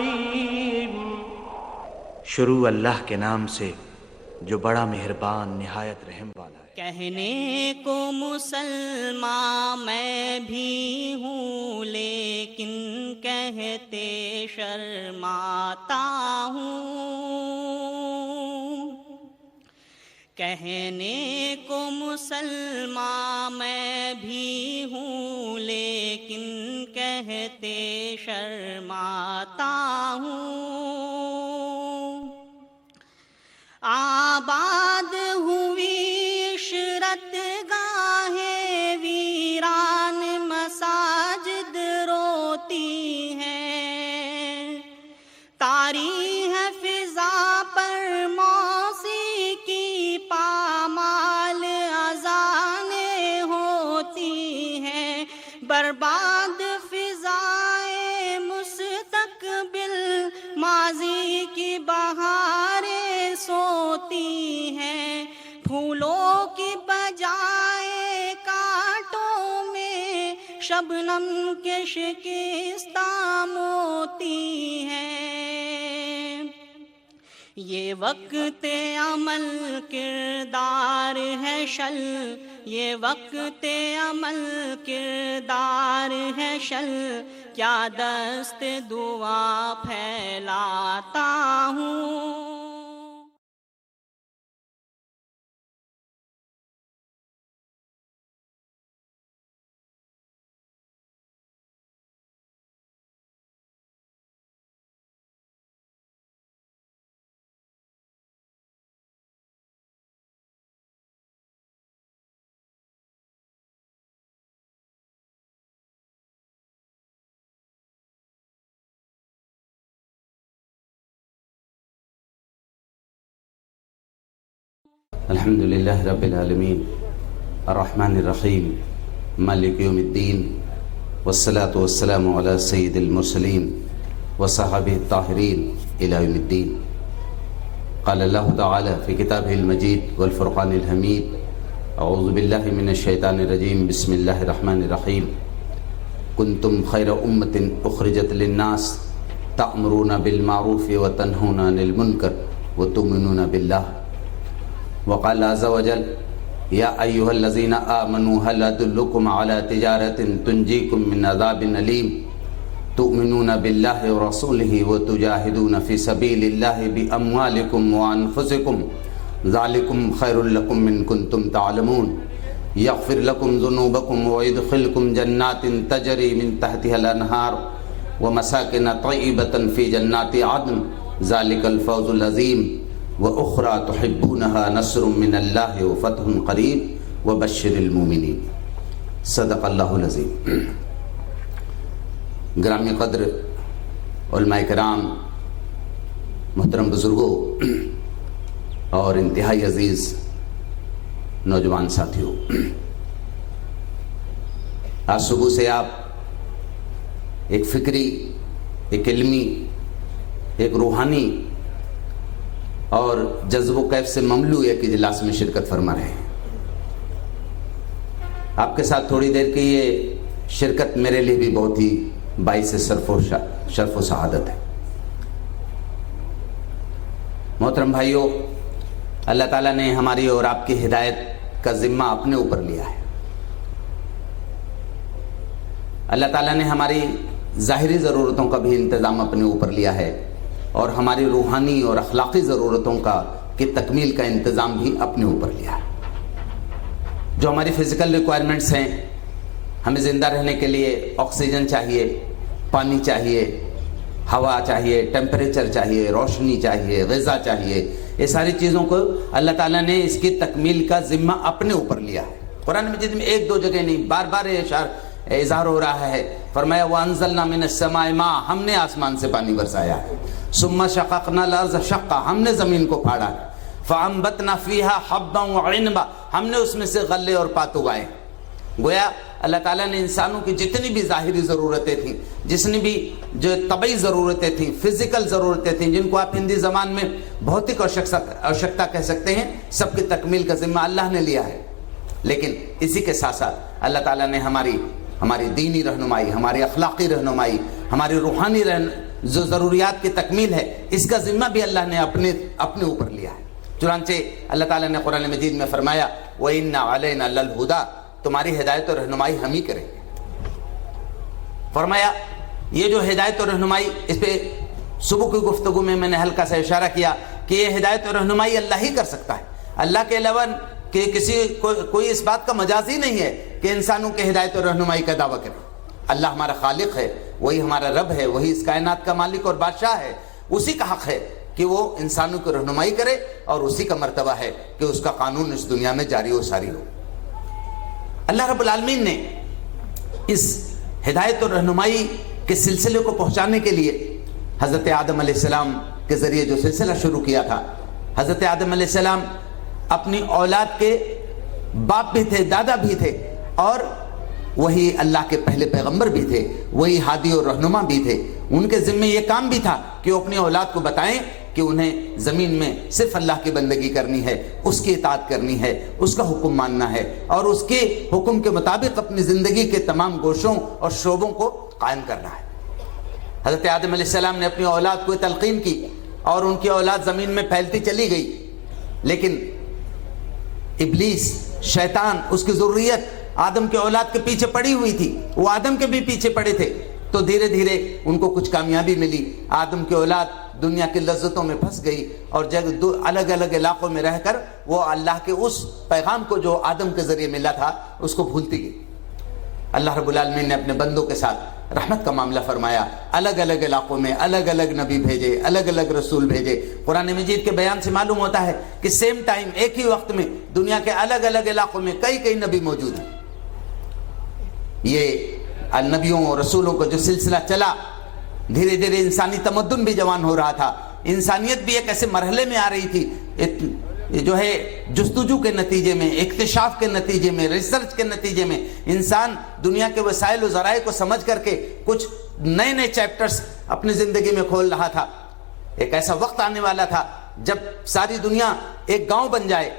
الرحیم۔ شروع اللہ کے نام سے جو بڑا مہربان نہایت رحم والا ہے۔ کہنے کو مسلمان میں بھی ہوں لیکن کہتے شرماتا ہوں، کہنے کو مسلمان میں بھی ہوں لیکن کہتے شرماتا ہوں۔ آباد ہوئی عشرت گاہیں ویران مساجد روتی ہیں، طاری ہے فضا پر موسیقی پامال اذانیں ہوتی ہیں، برباد فضائے مستقبل ماضی کی بہاریں سوتی ہیں، پھولوں کی بجائے کانٹوں میں شبنم کے شکستہ موتی ہیں۔ یہ وقت عمل کردار ہے شل، یہ وقت عمل کردار ہے شل، کیا دست دعا پھیلاتا ہوں۔ الحمد للہ رب العالمین الرحمن الرحیم مالک یوم الدین والصلاة والسلام علی سید المرسلین وصحابہ الطاہرین الی یوم الدین۔ قال اللہ تعالی فی کتابہ المجید والفرقان الحمید اعوذ باللہ من الشیطان الرجیم بسم اللہ الرحمن الرحیم کنتم خیر امت اخرجت للناس تأمرون بالمعروف وتنہون عن المنکر وتؤمنون باللہ۔ وقال عز وجل یا ایہا الذین آمنوا هل ادلکم علی تجارۃ تنجیکم من عذاب علیم تؤمنون باللہ ورسولہ وتجاہدون فی سبیل اللہ باموالکم وانفسکم ذالکم خیر لکم ان کنتم تعلمون یغفر لکم ذنوبکم ویدخلکم جنات تجری من تحتها الانہار ومساکن طیبۃ فی جنات عدن ذالک الفوز العظیم وَأُخْرَى تُحِبُّونَهَا نَصْرٌ مِّنَ اللَّهِ وَفَتْحٌ قَرِيبٌ وَبَشِّرِ الْمُؤْمِنِينَ۔ صدق اللہ العظیم۔ گرامی قدر علماء کرام، محترم بزرگوں اور انتہائی عزیز نوجوان ساتھیوں، آج صبح سے آپ ایک فکری، ایک علمی، ایک روحانی اور جذب و کیف سے مملو ایک اجلاس میں شرکت فرما رہے ہیں۔ آپ کے ساتھ تھوڑی دیر کی یہ شرکت میرے لیے بھی بہت ہی باعث شرف و سعادت ہے۔ محترم بھائیوں، اللہ تعالیٰ نے ہماری اور آپ کی ہدایت کا ذمہ اپنے اوپر لیا ہے۔ اللہ تعالیٰ نے ہماری ظاہری ضرورتوں کا بھی انتظام اپنے اوپر لیا ہے اور ہماری روحانی اور اخلاقی ضرورتوں کی تکمیل کا انتظام بھی اپنے اوپر لیا ہے۔ جو ہماری فزیکل ریکوائرمنٹس ہیں، ہمیں زندہ رہنے کے لیے آکسیجن چاہیے، پانی چاہیے، ہوا چاہیے، ٹیمپریچر چاہیے، روشنی چاہیے، غذا چاہیے، یہ ساری چیزوں کو اللہ تعالیٰ نے اس کی تکمیل کا ذمہ اپنے اوپر لیا ہے۔ قرآن مجید میں ایک دو جگہ نہیں، بار بار اظہار ہو رہا ہے۔ فرمایا وَأَنزَلْنَا مِنَ السَّمَاءِ مَاءً، ہم نے آسمان سے پانی برسایا ہے۔ ثُمَّ شَقَقْنَا الْأَرْضَ شَقًّا، ہم نے زمین کو پھاڑا ہے۔ فَأَنبَتْنَا فِيهَا حَبًّا وَعِنْبًا، ہم نے اس میں سے غلے اور پات اگائے۔ گویا اللہ تعالیٰ نے انسانوں کی جتنی بھی ظاہری ضرورتیں تھیں، جتنی بھی جو طبعی ضرورتیں تھیں، فزیکل ضرورتیں تھیں، جن کو آپ ہندی زبان میں بھوتک آوشکتا کہہ سکتے ہیں، سب کی تکمیل کا ذمہ اللہ نے لیا ہے۔ لیکن اسی کے ساتھ ساتھ اللہ تعالیٰ نے ہماری دینی رہنمائی، ہماری اخلاقی رہنمائی، ہماری روحانی جو ضروریات کی تکمیل ہے، اس کا ذمہ بھی اللہ نے اپنے اوپر لیا ہے۔ چنانچہ اللہ تعالیٰ نے قرآن مجید میں فرمایا وَإِنَّ عَلَيْنَا لَلْهُدَىٰ، تمہاری ہدایت اور رہنمائی ہم ہی کریں گے۔ فرمایا یہ جو ہدایت اور رہنمائی، اس پہ صبح کی گفتگو میں نے ہلکا سا اشارہ کیا کہ یہ ہدایت اور رہنمائی اللہ ہی کر سکتا ہے، اللہ کے علاوہ کہ کوئی اس بات کا مجازی نہیں ہے کہ انسانوں کے ہدایت اور رہنمائی کا دعویٰ کرے۔ اللہ ہمارا خالق ہے، وہی ہمارا رب ہے، وہی اس کائنات کا مالک اور بادشاہ ہے، اسی کا حق ہے کہ وہ انسانوں کو رہنمائی کرے، اور اسی کا مرتبہ ہے کہ اس کا قانون اس دنیا میں جاری و ساری ہو۔ اللہ رب العالمین نے اس ہدایت اور رہنمائی کے سلسلے کو پہنچانے کے لیے حضرت آدم علیہ السلام کے ذریعے جو سلسلہ شروع کیا تھا۔ حضرت آدم علیہ السلام اپنی اولاد کے باپ بھی تھے، دادا بھی تھے، اور وہی اللہ کے پہلے پیغمبر بھی تھے، وہی ہادی اور رہنما بھی تھے۔ ان کے ذمہ یہ کام بھی تھا کہ وہ اپنی اولاد کو بتائیں کہ انہیں زمین میں صرف اللہ کی بندگی کرنی ہے، اس کی اطاعت کرنی ہے، اس کا حکم ماننا ہے، اور اس کے حکم کے مطابق اپنی زندگی کے تمام گوشوں اور شعبوں کو قائم کرنا ہے۔ حضرت آدم علیہ السلام نے اپنی اولاد کو تلقین کی، اور ان کی اولاد زمین میں پھیلتی چلی گئی، لیکن ابلیس، شیطان، اس کی ذریت آدم کے اولاد کے پیچھے پڑی ہوئی تھی، وہ آدم کے بھی پیچھے پڑے تھے، تو دھیرے دھیرے ان کو کچھ کامیابی ملی۔ آدم کی اولاد دنیا کی لذتوں میں پھنس گئی، اور الگ الگ علاقوں میں رہ کر وہ اللہ کے اس پیغام کو جو آدم کے ذریعے ملا تھا اس کو بھولتی گئی۔ اللہ رب العالمین نے اپنے بندوں کے ساتھ رحمت کا معاملہ فرمایا، الگ الگ علاقوں میں الگ الگ نبی بھیجے، الگ الگ رسول بھیجے۔ قرآن مجید کے بیان سے معلوم ہوتا ہے کہ سیم ٹائم، ایک ہی وقت میں دنیا کے الگ الگ علاقوں میں کئی نبی موجود ہیں۔ یہ نبیوں اور رسولوں کا جو سلسلہ چلا، دھیرے دھیرے انسانی تمدن بھی جوان ہو رہا تھا، انسانیت بھی ایک ایسے مرحلے میں آ رہی تھی جو ہے جستجو کے نتیجے میں، اکتشاف کے نتیجے میں، ریسرچ کے نتیجے میں انسان دنیا کے وسائل و ذرائع کو سمجھ کر کے کچھ نئے چیپٹرز اپنی زندگی میں کھول رہا تھا۔ ایک ایسا وقت آنے والا تھا جب ساری دنیا ایک گاؤں بن جائے۔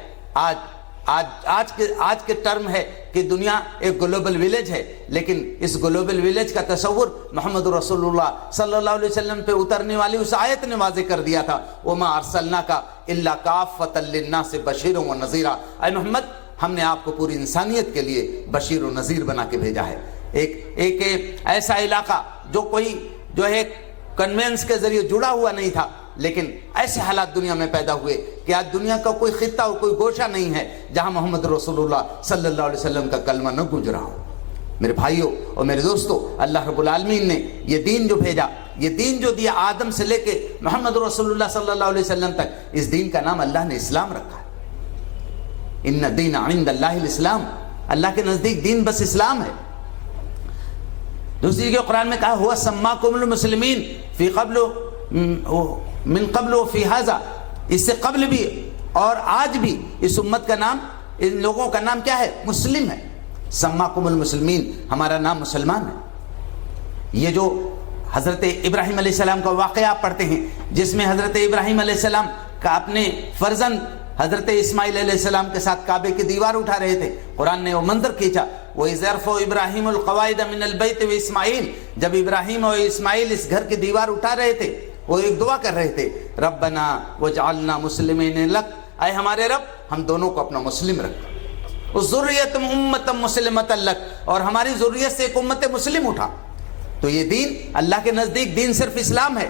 آج کے ٹرم ہے کہ دنیا ایک گلوبل ویلیج ہے، لیکن اس گلوبل ویلیج کا تصور محمد رسول اللہ صلی اللہ علیہ وسلم پہ اترنے والی اس آیت نے واضح کر دیا تھا، وَمَا أَرْسَلْنَاكَ إِلَّا كَافَّةً لِلنَّاسِ بَشِيرًا وَنَذِيرًا۔ اے محمد، ہم نے آپ کو پوری انسانیت کے لیے بشیر و نذیر بنا کے بھیجا ہے۔ ایک ایسا علاقہ جو کوئی جو ہے کنوینس کے ذریعے جڑا ہوا نہیں تھا، لیکن ایسے حالات دنیا میں پیدا ہوئے کہ آج دنیا کا کوئی خطہ اور کوئی گوشہ نہیں ہے جہاں محمد رسول اللہ صلی اللہ علیہ وسلم کا کلمہ نہ گونج رہا ہو۔ میرے بھائیوں اور میرے دوستوں، اللہ رب العالمین نے یہ دین جو بھیجا، یہ دین جو دیا آدم سے لے کے محمد رسول اللہ صلی اللہ علیہ وسلم تک، اس دین کا نام اللہ نے اسلام رکھا ہے۔ ان الدین عند اللہ الاسلام، اللہ کے نزدیک دین بس اسلام ہے۔ دوسری جگہ قرآن میں کہا ہوا سماکم المسلمین فی قبل من قبل و فی ھذا، اس سے قبل بھی اور آج بھی اس امت کا نام، ان لوگوں کا نام کیا ہے؟ مسلم ہے۔ سماکم المسلمین، ہمارا نام مسلمان ہے۔ یہ جو حضرت ابراہیم علیہ السلام کا واقعہ آپ پڑھتے ہیں، جس میں حضرت ابراہیم علیہ السلام کا اپنے فرزند حضرت اسماعیل علیہ السلام کے ساتھ کعبے کی دیوار اٹھا رہے تھے، قرآن نے وہ منظر کھینچا، وَإِذْ يَرْفَعُ إِبْرَاهِيمُ الْقَوَاعِدَ مِنَ الْبَيْتِ وَإِسْمَاعِيلُ، جب ابراہیم اور اسماعیل اس گھر کی دیوار اٹھا رہے تھے، وہ ایک دعا کر رہے تھے، ربنا وجعلنا مسلمین لک، اے ہمارے رب ہم دونوں کو اپنا مسلم رکھ، اس ذریت امت مسلمت لک، اور ہماری ذریت سے ایک امت مسلم اٹھا۔ تو یہ دین اللہ کے نزدیک دین صرف اسلام ہے۔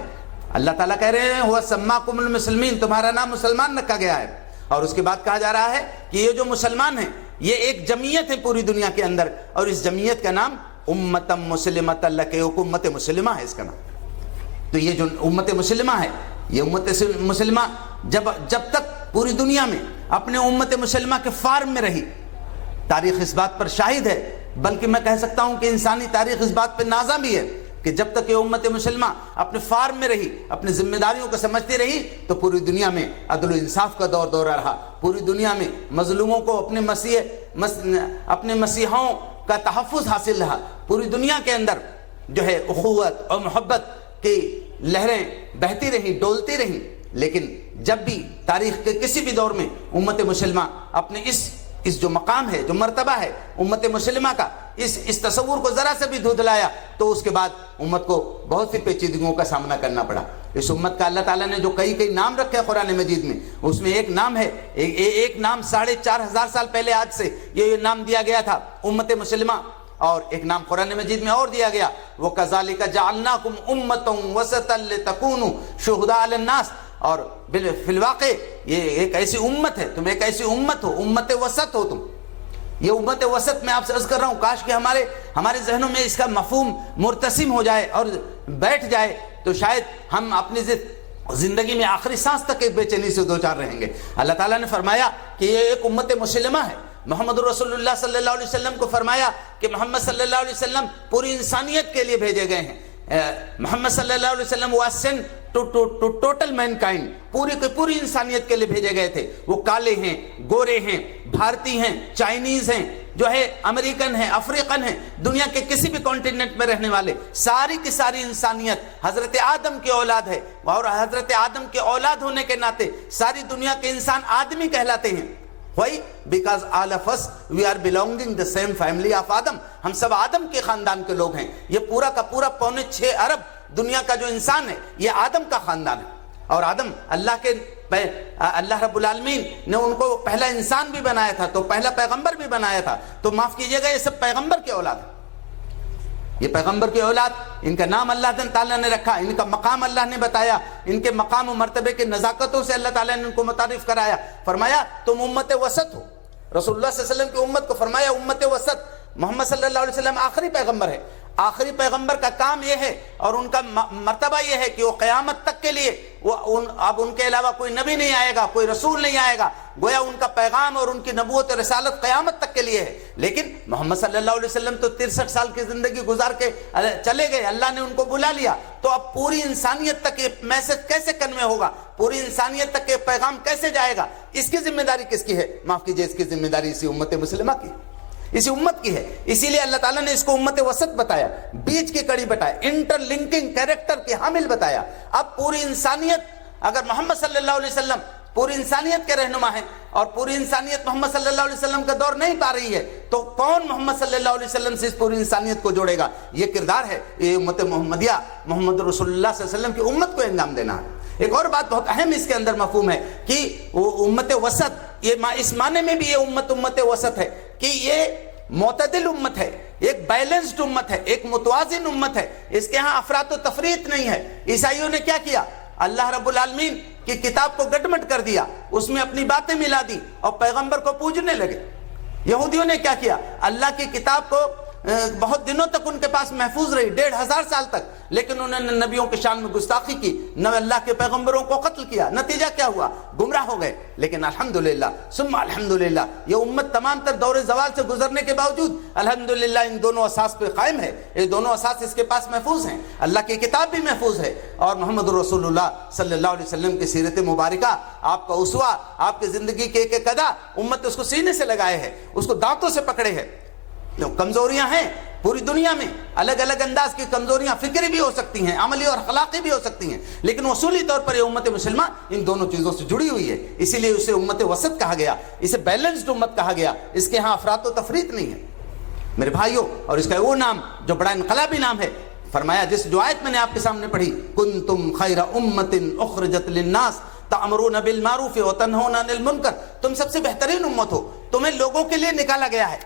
اللہ تعالیٰ کہہ رہے ہیں ہوا سماکم المسلمین، تمہارا نام مسلمان رکھا گیا ہے، اور اس کے بعد کہا جا رہا ہے کہ یہ جو مسلمان ہیں یہ ایک جمعیت ہے پوری دنیا کے اندر، اور اس جمعیت کا نام امت مسلمت لک، امت مسلمہ ہے اس کا نام۔ تو یہ جو امت مسلمہ ہے، یہ امت مسلمہ جب تک پوری دنیا میں اپنے امت مسلمہ کے فارم میں رہی، تاریخ اس بات پر شاہد ہے، بلکہ میں کہہ سکتا ہوں کہ انسانی تاریخ اس بات پہ نازا بھی ہے کہ جب تک یہ امت مسلمہ اپنے فارم میں رہی، اپنی ذمہ داریوں کو سمجھتی رہی، تو پوری دنیا میں عدل و انصاف کا دورہ رہا، پوری دنیا میں مظلوموں کو اپنے مسیحوں کا تحفظ حاصل رہا، پوری دنیا کے اندر جو ہے اخوت اور محبت کی لہریں بہتی رہیں، ڈولتی رہیں۔ لیکن جب بھی تاریخ کے کسی بھی دور میں امت مسلمہ اپنے اس جو مقام ہے، جو مرتبہ ہے امت مسلمہ کا، اس تصور کو ذرا سے بھی دھندلایا تو اس کے بعد امت کو بہت سی پیچیدگیوں کا سامنا کرنا پڑا۔ اس امت کا اللہ تعالیٰ نے جو کئی نام رکھے قرآن مجید میں، اس میں ایک نام ہے، ایک نام 4500 سال پہلے آج سے یہ نام دیا گیا تھا امت مسلمہ، اور ایک نام قرآن مجید میں اور دیا گیا، وَكَذَلِكَ جَعَلْنَاكُمْ أُمَّةً وَسَطًا لِتَكُونُوا شُهَدَاءَ عَلَى النَّاسِ، اور فی الواقع یہ ایک ایسی امت ہے، تم ایک ایسی امت ہو، امت وسط ہو تم۔ یہ امت وسط میں آپ سے عرض کر رہا ہوں، کاش کہ ہمارے ذہنوں میں اس کا مفہوم مرتسم ہو جائے اور بیٹھ جائے تو شاید ہم اپنی زندگی میں آخری سانس تک ایک بے چینی سے دوچار رہیں گے۔ اللہ تعالیٰ نے فرمایا کہ یہ ایک امت مسلمہ ہے۔ محمد رسول اللہ صلی اللہ علیہ وسلم کو فرمایا کہ محمد صلی اللہ علیہ وسلم پوری انسانیت کے لیے بھیجے گئے ہیں۔ محمد صلی اللہ علیہ وسلم was sent to total mankind، پوری انسانیت کے لیے بھیجے گئے تھے۔ وہ کالے ہیں، گورے ہیں، بھارتی ہیں، چائنیز ہیں، جو ہے امریکن ہیں، افریقن ہیں، دنیا کے کسی بھی کانٹیننٹ میں رہنے والے، ساری کی ساری انسانیت حضرت آدم کی اولاد ہے، اور حضرت آدم کے اولاد ہونے کے ناطے ساری دنیا کے انسان آدمی کہلاتے ہیں۔ Why? Because all of us we are belonging the same family of Adam، ہم سب آدم کے خاندان کے لوگ ہیں۔ یہ پورا کا پورا 6.25 ارب دنیا کا جو انسان ہے یہ آدم کا خاندان ہے، اور آدم اللہ رب العالمین نے ان کو پہلا انسان بھی بنایا تھا تو پہلا پیغمبر بھی بنایا تھا، تو معاف کیجئے گا یہ سب پیغمبر کے اولاد ہے۔ یہ پیغمبر کی اولاد، ان کا نام اللہ تعالیٰ نے رکھا، ان کا مقام اللہ نے بتایا، ان کے مقام و مرتبے کی نزاکتوں سے اللہ تعالیٰ نے ان کو متعارف کرایا۔ فرمایا تم امت وسط ہو۔ رسول اللہ صلی اللہ علیہ وسلم کی امت کو فرمایا امت وسط۔ محمد صلی اللہ علیہ وسلم آخری پیغمبر ہے۔ آخری پیغمبر کا کام یہ ہے اور ان کا مرتبہ یہ ہے کہ وہ قیامت تک کے لیے اب ان کے علاوہ کوئی نبی نہیں آئے گا، کوئی رسول نہیں آئے گا، گویا ان کا پیغام اور ان کی نبوت و رسالت قیامت تک کے لیے ہے۔ لیکن محمد صلی اللہ علیہ وسلم تو 63 سال کی زندگی گزار کے چلے گئے، اللہ نے ان کو بلا لیا، تو اب پوری انسانیت تک یہ میسج کیسے کنوے ہوگا، پوری انسانیت تک یہ پیغام کیسے جائے گا؟ اس کی ذمہ داری کس کی ہے؟ معاف کیجئے، اس کی ذمہ داری اسی امت مسلمہ کی، اسی امت کی ہے۔ اسی لیے اللہ تعالیٰ نے اس کو امت وسط بتایا، بیچ کی کڑی بتایا، انٹر لنکنگ کیریکٹر کے حامل بتایا۔ اب پوری انسانیت، اگر محمد صلی اللہ علیہ وسلم پوری انسانیت کے رہنما ہیں اور پوری انسانیت محمد صلی اللہ علیہ وسلم کا دور نہیں پا رہی ہے، تو کون محمد صلی اللہ علیہ وسلم سے اس پوری انسانیت کو جوڑے گا؟ یہ کردار ہے، یہ امت محمدیہ، محمد رسول اللہ صلی اللہ علیہ وسلم کی امت کو انعام دینا ہے۔ ایک اور بات بہت اہم اس کے اندر مفہوم ہے کہ وہ امت وسط، یہ اس معنی میں بھی یہ امت وسط ہے کہ یہ معتدل امت ہے، ایک بیلنسڈ امت ہے، ایک متوازن امت ہے۔ اس کے ہاں افراط و تفریط نہیں ہے۔ عیسائیوں نے کیا کیا؟ اللہ رب العالمین کی کتاب کو گٹمٹ کر دیا، اس میں اپنی باتیں ملا دی اور پیغمبر کو پوجنے لگے۔ یہودیوں نے کیا کیا؟ اللہ کی کتاب کو بہت دنوں تک ان کے پاس محفوظ رہی، 1500 سال تک، لیکن انہوں نے نبیوں کے شان میں گستاخی کی، نہ اللہ کے پیغمبروں کو قتل کیا۔ نتیجہ کیا ہوا؟ گمراہ ہو گئے۔ لیکن الحمدللہ ثم الحمدللہ یہ امت تمام تر دور زوال سے گزرنے کے باوجود الحمدللہ ان دونوں اساس پہ قائم ہے، یہ دونوں اساس اس کے پاس محفوظ ہیں۔ اللہ کی کتاب بھی محفوظ ہے اور محمد رسول اللہ صلی اللہ علیہ وسلم کی سیرت مبارکہ، آپ کا اسوہ، آپ کی زندگی کے ایک ادا، امت اس کو سینے سے لگائے ہے، اس کو دانتوں سے پکڑے ہے۔ کمزوریاں ہیں پوری دنیا میں، الگ الگ انداز کی کمزوریاں فکری بھی ہو سکتی ہیں، عملی اور اخلاقی بھی ہو سکتی ہیں، لیکن اصولی طور پر یہ امت مسلمہ ان دونوں چیزوں سے جڑی ہوئی ہے، اسی لیے اسے امت وسط کہا گیا، اسے بیلنسڈ امت کہا گیا۔ اس کے ہاں افراط و تفریط نہیں ہے میرے بھائیوں، اور اس کا وہ نام جو بڑا انقلابی نام ہے، فرمایا جو آیت میں نے آپ کے سامنے پڑھی، کنتم خیر امت اخرجت للناس تأمرون بالمعروف وتنہون عن المنکر، تم سب سے بہترین امت ہو، تمہیں لوگوں کے لیے نکالا گیا ہے۔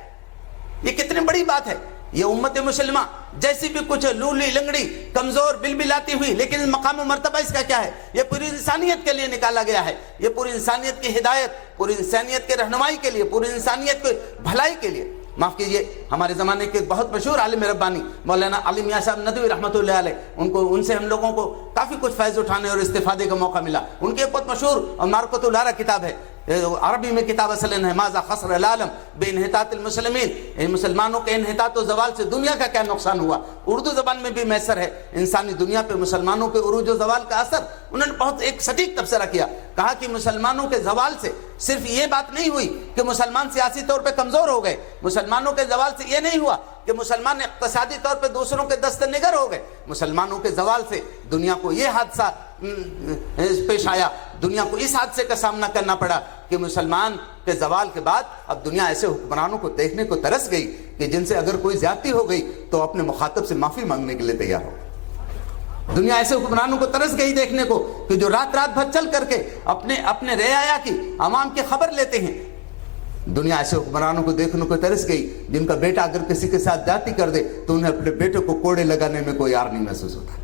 یہ کتنی بڑی بات ہے۔ یہ امت مسلمہ جیسی بھی کچھ لولی لنگڑی کمزور بلبلاتی ہوئی، لیکن مقام و مرتبہ اس کا کیا ہے؟ یہ پوری انسانیت کے لیے نکالا گیا ہے، یہ پوری انسانیت کی ہدایت، پوری انسانیت کے رہنمائی کے لیے، پوری انسانیت کی بھلائی کے لیے۔ معاف کیجئے، ہمارے زمانے کے بہت مشہور عالم ربانی مولانا علی میاں صاحب ندوی رحمۃ اللہ علیہ، ان سے ہم لوگوں کو کافی کچھ فیض اٹھانے اور استفادے کا موقع ملا۔ ان کی ایک بہت مشہور اور معرکۃ الارا کتاب ہے، عربی میں کتاب اصلاً ہے، ماذا خسر العالم بانحطاط المسلمین، مسلمانوں کے انحطاط و زوال سے دنیا کا کیا نقصان ہوا۔ اردو زبان میں بھی میسر ہے، انسانی دنیا پہ مسلمانوں کے عروج و زوال کا اثر۔ انہوں نے بہت ایک سٹیک تبصرہ کیا، کہا کہ مسلمانوں کے زوال سے صرف یہ بات نہیں ہوئی کہ مسلمان سیاسی طور پہ کمزور ہو گئے، مسلمانوں کے زوال سے یہ نہیں ہوا کہ مسلمان اقتصادی طور پہ دوسروں کے دست نگر ہو گئے، مسلمانوں کے زوال سے دنیا کو یہ حادثہ پیش آیا، دنیا کو اس حادثے کا سامنا کرنا پڑا کہ مسلمان کے زوال کے بعد اب دنیا ایسے حکمرانوں کو دیکھنے کو ترس گئی کہ جن سے اگر کوئی زیادتی ہو گئی تو اپنے مخاطب سے معافی مانگنے کے لیے تیار ہو۔ دنیا ایسے حکمرانوں کو ترس گئی دیکھنے کو کہ جو رات بھر چل کر کے اپنے رعایا کی، عوام کی خبر لیتے ہیں۔ دنیا ایسے حکمرانوں کو دیکھنے کو ترس گئی جن کا بیٹا اگر کسی کے ساتھ زیادتی کر دے تو انہیں اپنے بیٹے کو کوڑے لگانے میں کوئی عار نہیں محسوس ہوتا۔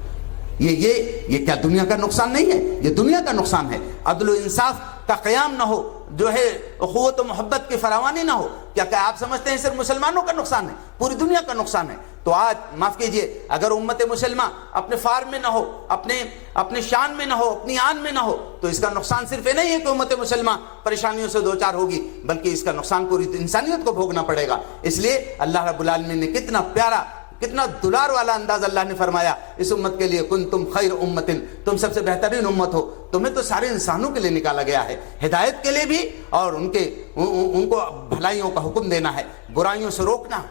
یہ کیا دنیا کا نقصان نہیں ہے؟ یہ دنیا کا نقصان ہے۔ عدل و انصاف کا قیام نہ ہو، جو ہے اخوت و محبت کی فراوانی نہ ہو، کیا آپ سمجھتے ہیں صرف مسلمانوں کا نقصان ہے؟ پوری دنیا کا نقصان ہے۔ تو آج معاف کیجئے، اگر امت مسلمہ اپنے فار میں نہ ہو، اپنے شان میں نہ ہو، اپنی آن میں نہ ہو، تو اس کا نقصان صرف یہ نہیں ہے کہ امت مسلمہ پریشانیوں سے دوچار ہوگی، بلکہ اس کا نقصان پوری انسانیت کو بھوگنا پڑے گا۔ اس لیے اللہ رب العالمین نے کتنا پیارا، کتنا دلار والا انداز اللہ نے فرمایا اس امت کے لیے، کنتم خیر امتن، تم سب سے بہترین امت ہو۔ تمہیں تو سارے انسانوں کے لیے نکالا گیا ہے، ہدایت کے لیے بھی، اور ان کو بھلائیوں کا حکم دینا ہے، برائیوں سے روکنا،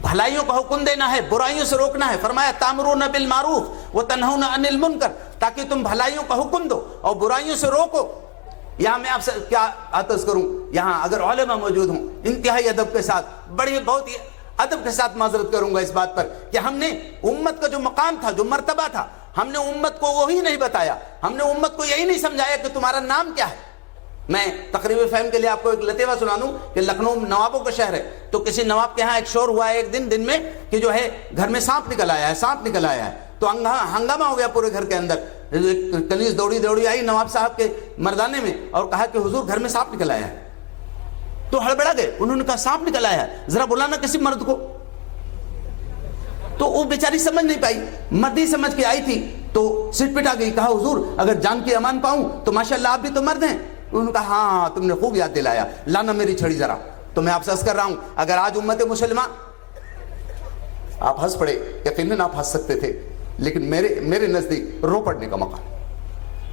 بھلائیوں کا حکم دینا ہے، برائیوں سے روکنا ہے۔ فرمایا تامرون بالمعروف وتنہون عن المنکر، تاکہ تم بھلائیوں کا حکم دو اور برائیوں سے روکو۔ یہاں میں آپ سے کیا عرض کروں، یہاں اگر علماء موجود ہوں انتہائی ادب کے ساتھ، بہت ہی ادب کے ساتھ معذرت کروں گا اس بات پر کہ ہم نے امت کا جو مقام تھا، جو مرتبہ تھا، ہم نے امت کو وہی نہیں بتایا، ہم نے امت کو یہی نہیں سمجھایا کہ تمہارا نام کیا ہے۔ میں تقریب فہم کے لیے آپ کو ایک لطیفہ سنا دوں کہ لکھنؤ نوابوں کا شہر ہے، تو کسی نواب کے ہاں ایک شور ہوا ہے ایک دن میں کہ جو ہے گھر میں سانپ نکل آیا ہے، تو ہنگامہ ہو گیا پورے گھر کے اندر۔ کنیز دوڑی آئی نواب صاحب کے مردانے میں اور کہا کہ حضور گھر میں سانپ نکل آیا ہے۔ تو ہڑبڑا گئے، انہوں نے کہا سانپ نکل آیا ہے، ذرا بلانا کسی مرد کو۔ تو وہ بیچاری سمجھ نہیں پائی، مرد ہی سمجھ کے آئی تھی، تو سٹ پٹا گئی، کہا حضور اگر جان کی امان پاؤں تو ماشاءاللہ آپ بھی تو مرد ہیں۔ انہوں نے کہا ہاں تم نے خوب یاد دلایا، لانا میری چھڑی ذرا۔ تو میں آپ سے عرض کر رہا ہوں، اگر آج امت مسلمہ، آپ ہنس پڑے، یقیناً آپ ہنس سکتے تھے، لیکن میرے نزدیک رو پڑنے کا موقع۔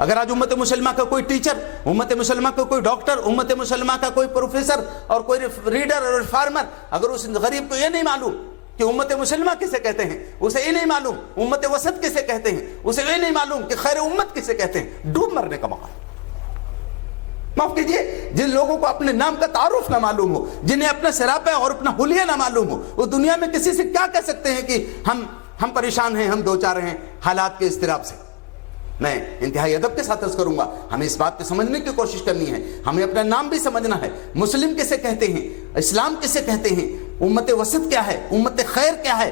اگر آج امت مسلمہ کا کوئی ٹیچر، امت مسلمہ کا کوئی ڈاکٹر، امت مسلمہ کا کوئی پروفیسر اور کوئی ریڈر اور فارمر، اگر اس غریب کو یہ نہیں معلوم کہ امت مسلمہ کسے کہتے ہیں، اسے یہ نہیں معلوم امت وسط کسے کہتے ہیں، اسے یہ نہیں معلوم کہ خیر امت کسے کہتے ہیں، ڈوب مرنے کا موقع۔ معاف کیجئے، جن لوگوں کو اپنے نام کا تعارف نہ معلوم ہو، جنہیں اپنا سراپا اور اپنا حلیہ نہ معلوم ہو، وہ دنیا میں کسی سے کیا کہہ سکتے ہیں کہ ہم پریشان ہیں، ہم دوچار ہیں حالات کے اضطراب سے۔ میں انتہائی ادب کے ساتھ عرض کروں گا، ہمیں اس بات کو سمجھنے کی کوشش کرنی ہے، ہمیں اپنا نام بھی سمجھنا ہے، مسلم کسے کہتے ہیں، اسلام کسے کہتے ہیں، امت وسط کیا ہے، امت خیر کیا ہے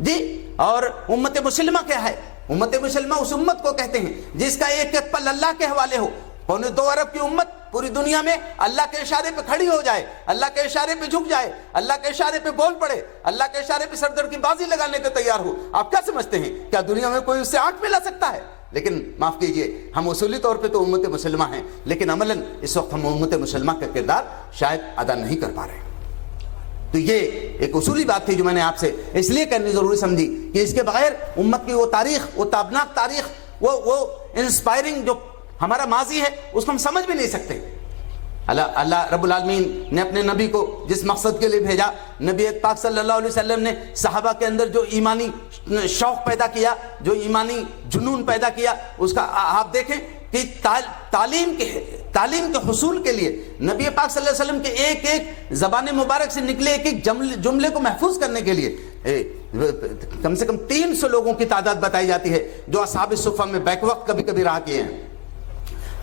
جی، اور امت مسلمہ کیا ہے۔ امت مسلمہ اس امت کو کہتے ہیں جس کا ایک ایک پل اللہ کے حوالے ہو۔ 2.25 ارب کی امت پوری دنیا میں اللہ کے اشارے پہ کھڑی ہو جائے، اللہ کے اشارے پہ جھک جائے، اللہ کے اشارے پہ بول پڑے، اللہ کے اشارے پہ سردر کی بازی لگانے کو تیار ہو۔ آپ کیا سمجھتے ہیں، کیا دنیا میں کوئی اس سے آنکھ ملا سکتا ہے؟ لیکن معاف کیجئے، ہم اصولی طور پہ تو امت مسلمہ ہیں، لیکن عملاً اس وقت ہم امت مسلمہ کا کردار شاید ادا نہیں کر پا رہے ہیں۔ تو یہ ایک اصولی بات تھی جو میں نے آپ سے اس لیے کرنی ضروری سمجھی کہ اس کے بغیر امت کی وہ تاریخ، وہ تابناک تاریخ، وہ انسپائرنگ جو ہمارا ماضی ہے، اس کو ہم سمجھ بھی نہیں سکتے۔ اللہ رب العالمین نے اپنے نبی کو جس مقصد کے لیے بھیجا، نبی پاک صلی اللہ علیہ وسلم نے صحابہ کے اندر جو ایمانی شوق پیدا کیا، جو ایمانی جنون پیدا کیا، اس کا آپ دیکھیں کہ تعلیم کے حصول کے لیے نبی پاک صلی اللہ علیہ وسلم کے ایک ایک زبان مبارک سے نکلے ایک ایک جملے کو محفوظ کرنے کے لیے کم سے کم 300 لوگوں کی تعداد بتائی جاتی ہے جو اصحاب صفہ میں بیک وقت کبھی کبھی رہا کیے ہیں۔